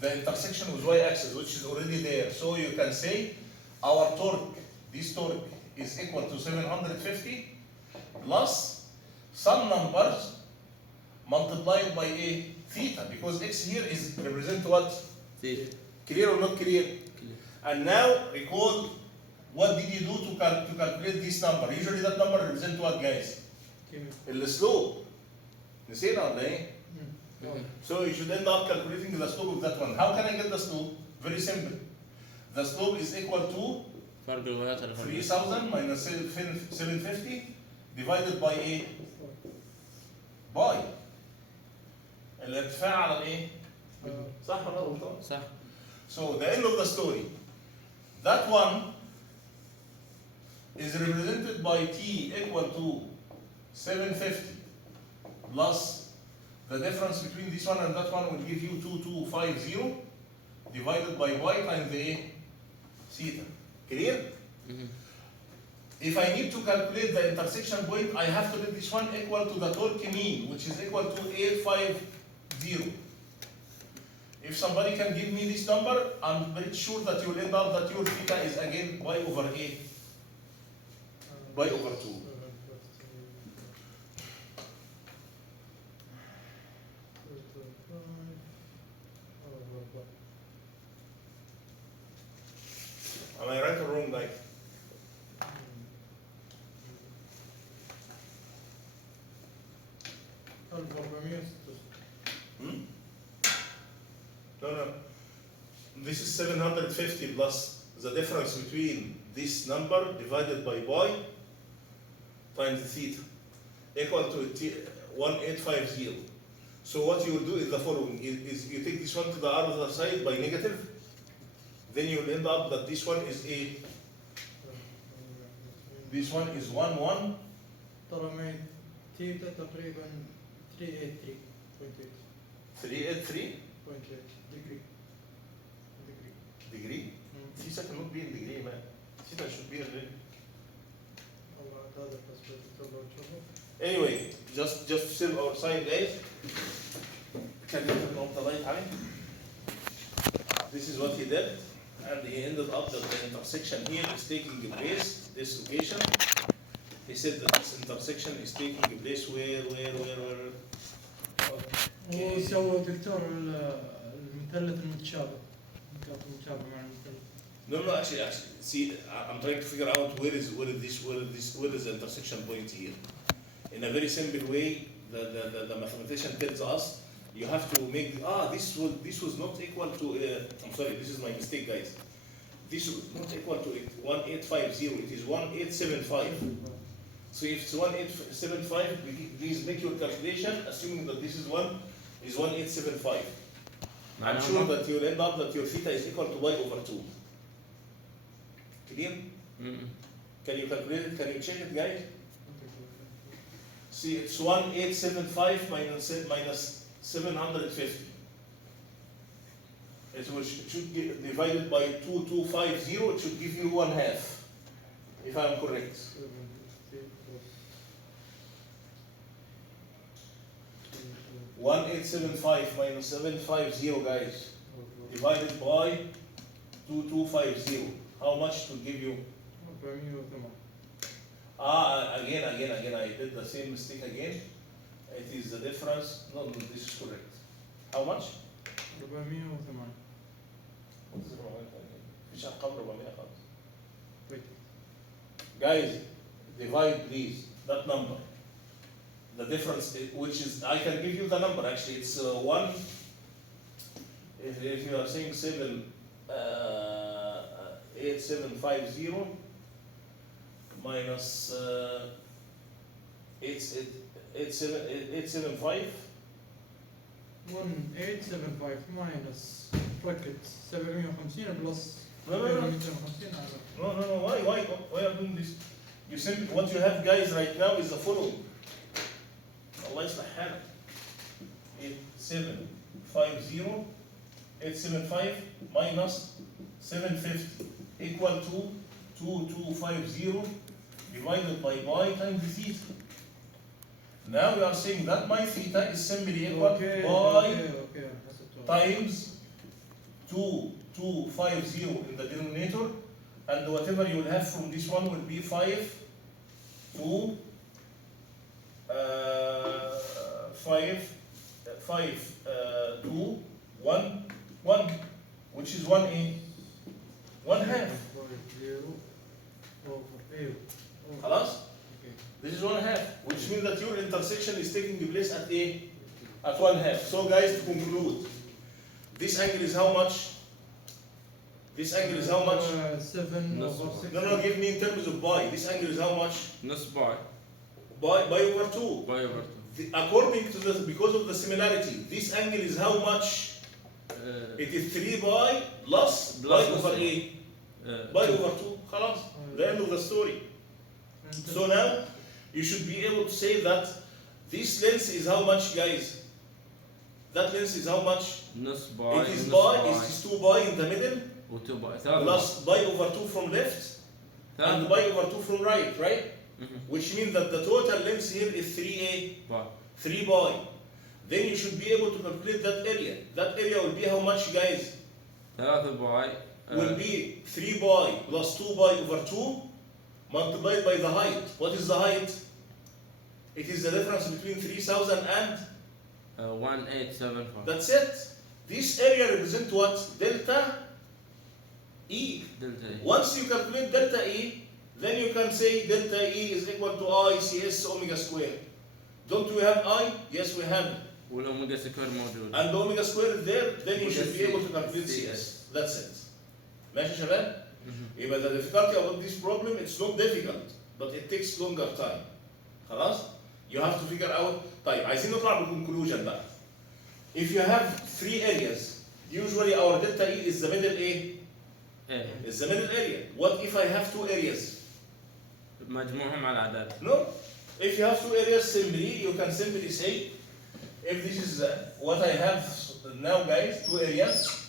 The intersection with y-axis, which is already there. So you can say our torque, this torque, is equal to 750 plus some numbers multiplied by a theta, because x here is represent what? Theta. Clear or not clear? And now recall, what did you do to calculate this number? Usually that number represents what, guys? السلوب. نسينا ولا ايه؟ So you should end up calculating the slope of that one. How can I get the slope? Very simple. The slope is equal to 3000 minus 750 divided by a by الارتفاع على الايه؟ صح ولا غلطان؟ صح. So the end of the story. That one is represented by t equal to 750 plus the difference between this one and that one will give you 2250 divided by y times the theta. Clear? If I need to calculate the intersection point, I have to let this one equal to the torque mean, which is equal to 850. If somebody can give me this number, I'm very sure that you will end up that your theta is again y over a, y over 2. Am I right or wrong, guys? Hmm? No. This is 750 plus the difference between this number divided by pi times theta equal to 1850. So what you will do is the following: is you take this one to the other side by negative, then you will end up that this one is a. This one is 1 ترى معي تيتا تقريبا 383.8 383 degree. degree. Theta cannot be in degree, man. Theta should be in degree. والله هذا perspective تبغى تشوفه. Anyway, just to save our sign, guys. Can you turn off the light, Ali? This is what he did, and he ended up that the intersection here is taking place, this location. He said that this intersection is taking place where? هو سوى دكتور المثلث المتشابه. المتشابه مع المثلث. No, actually, see, I'm trying to figure out where is the intersection point here. In a very simple way, the mathematician tells us you have to make this was not equal to. I'm sorry, this is my mistake, guys. This was not equal to 1850. It is 1875. So if it's 1875, please make your calculation, assuming that this is 1875. I'm sure that you'll end up that your theta is equal to pi over 2. Clear? Can you calculate it? Can you check it, guys? See, it's 1875 minus 750. It should get divided by 2250. It should give you 1/2, if I'm correct. 1875 minus 750, guys, divided by 2250. How much to give you? 408. Again, I did the same mistake again. It is the difference. No, this is correct. How much? 408. What is 400? مفيش أرقام 400 خالص. Wait. Guys, divide please that number. The difference, which is, I can give you the number actually. It's 1. If you are saying 8750 minus 875. 1875 minus bracket 750 plus No. 250 No. Why are you doing this? You simply, what you have, guys, right now is the following. Allah يصلح حالك. 875 minus 750 equal to 2250 divided by pi times the theta. Now we are saying that my theta is simply equal pi times 2250 in the denominator, and whatever you will have from this one will be 5 to 1, which is 1/2. خلاص? This is 1/2, which means that your intersection is taking place at 1/2. So guys, to conclude, this angle is how much? This angle is how much? 7 over 6. No, give me in terms of pi. This angle is how much? نص باي. Pi over 2. باي over 2. According to because of the similarity, this angle is how much? It is 3 pi plus pi over A. Pi over 2. خلاص. The end of the story. So now, you should be able to say that this length is how much, guys? That length is how much? نص باي. It is pi, it is 2 pi in the middle, و2 باي. plus pi over 2 from left, and pi over 2 from right? Which means that the total length here is 3 pi. Then you should be able to calculate that area. That area will be how much, guys? 3 باي. Will be 3 pi plus 2 pi over 2 multiplied by the height. What is the height? It is the difference between 3000 and 1875. that's it. This area represents what? Delta E. دلتا اي. Once you calculate delta E, then you can say delta E is equal to I CS omega square. Don't we have I? Yes, we have it. والاوميجا سكوير موجود. And the omega square is there, then you should be able to calculate CS. CS. That's it. ماشي يا شباب؟ يبقى the difficulty about this problem, it's not difficult, but it takes longer time. خلاص؟ You have to figure out. طيب عايزين نطلع بالconclusion بقى. If you have 3 areas, usually our delta E is the middle A. ايه. It's the middle area. What if I have 2 areas? مجموعهم على الاعداد. No. If you have 2 areas, simply you can simply say, if this is what I have now, guys, 2 areas.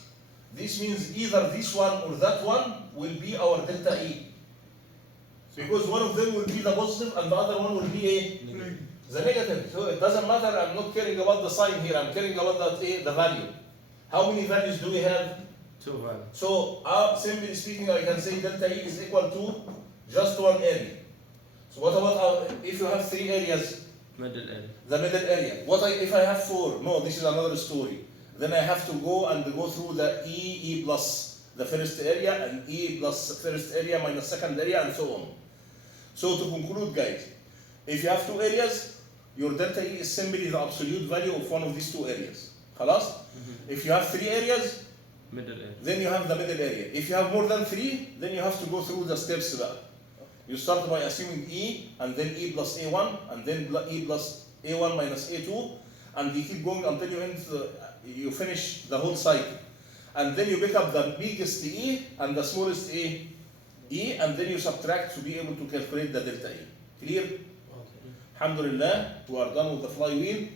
This means either this one or that one will be our delta E. Because one of them will be the positive and the other one will be the negative. So it doesn't matter, I'm not caring about the sign here, I'm caring about the value. How many values do we have? 2 values. So simply speaking, I can say delta E is equal to just one area. So what about if you have 3 areas? middle area. The middle area. What if I have 4? No, this is another story. Then I have to go through the E plus the first area and E plus first area minus second area and so on. So to conclude, guys, if you have 2 areas, your delta E is simply the absolute value of one of these 2 areas. خلاص? If you have 3 areas, middle area. then you have the middle area. If you have more than 3, then you have to go through the steps بقى. You start by assuming E, and then E plus A1, and then E plus A1 minus A2, and you keep going until you finish the whole cycle. And then you pick up the biggest E and the smallest E, and then you subtract to be able to calculate the delta E. Clear? Alhamdulillah, we are done with the flywheel.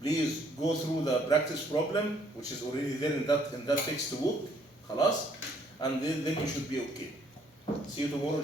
Please go through the practice problem, which is already there in that textbook. خلاص? And then you should be okay. See you tomorrow.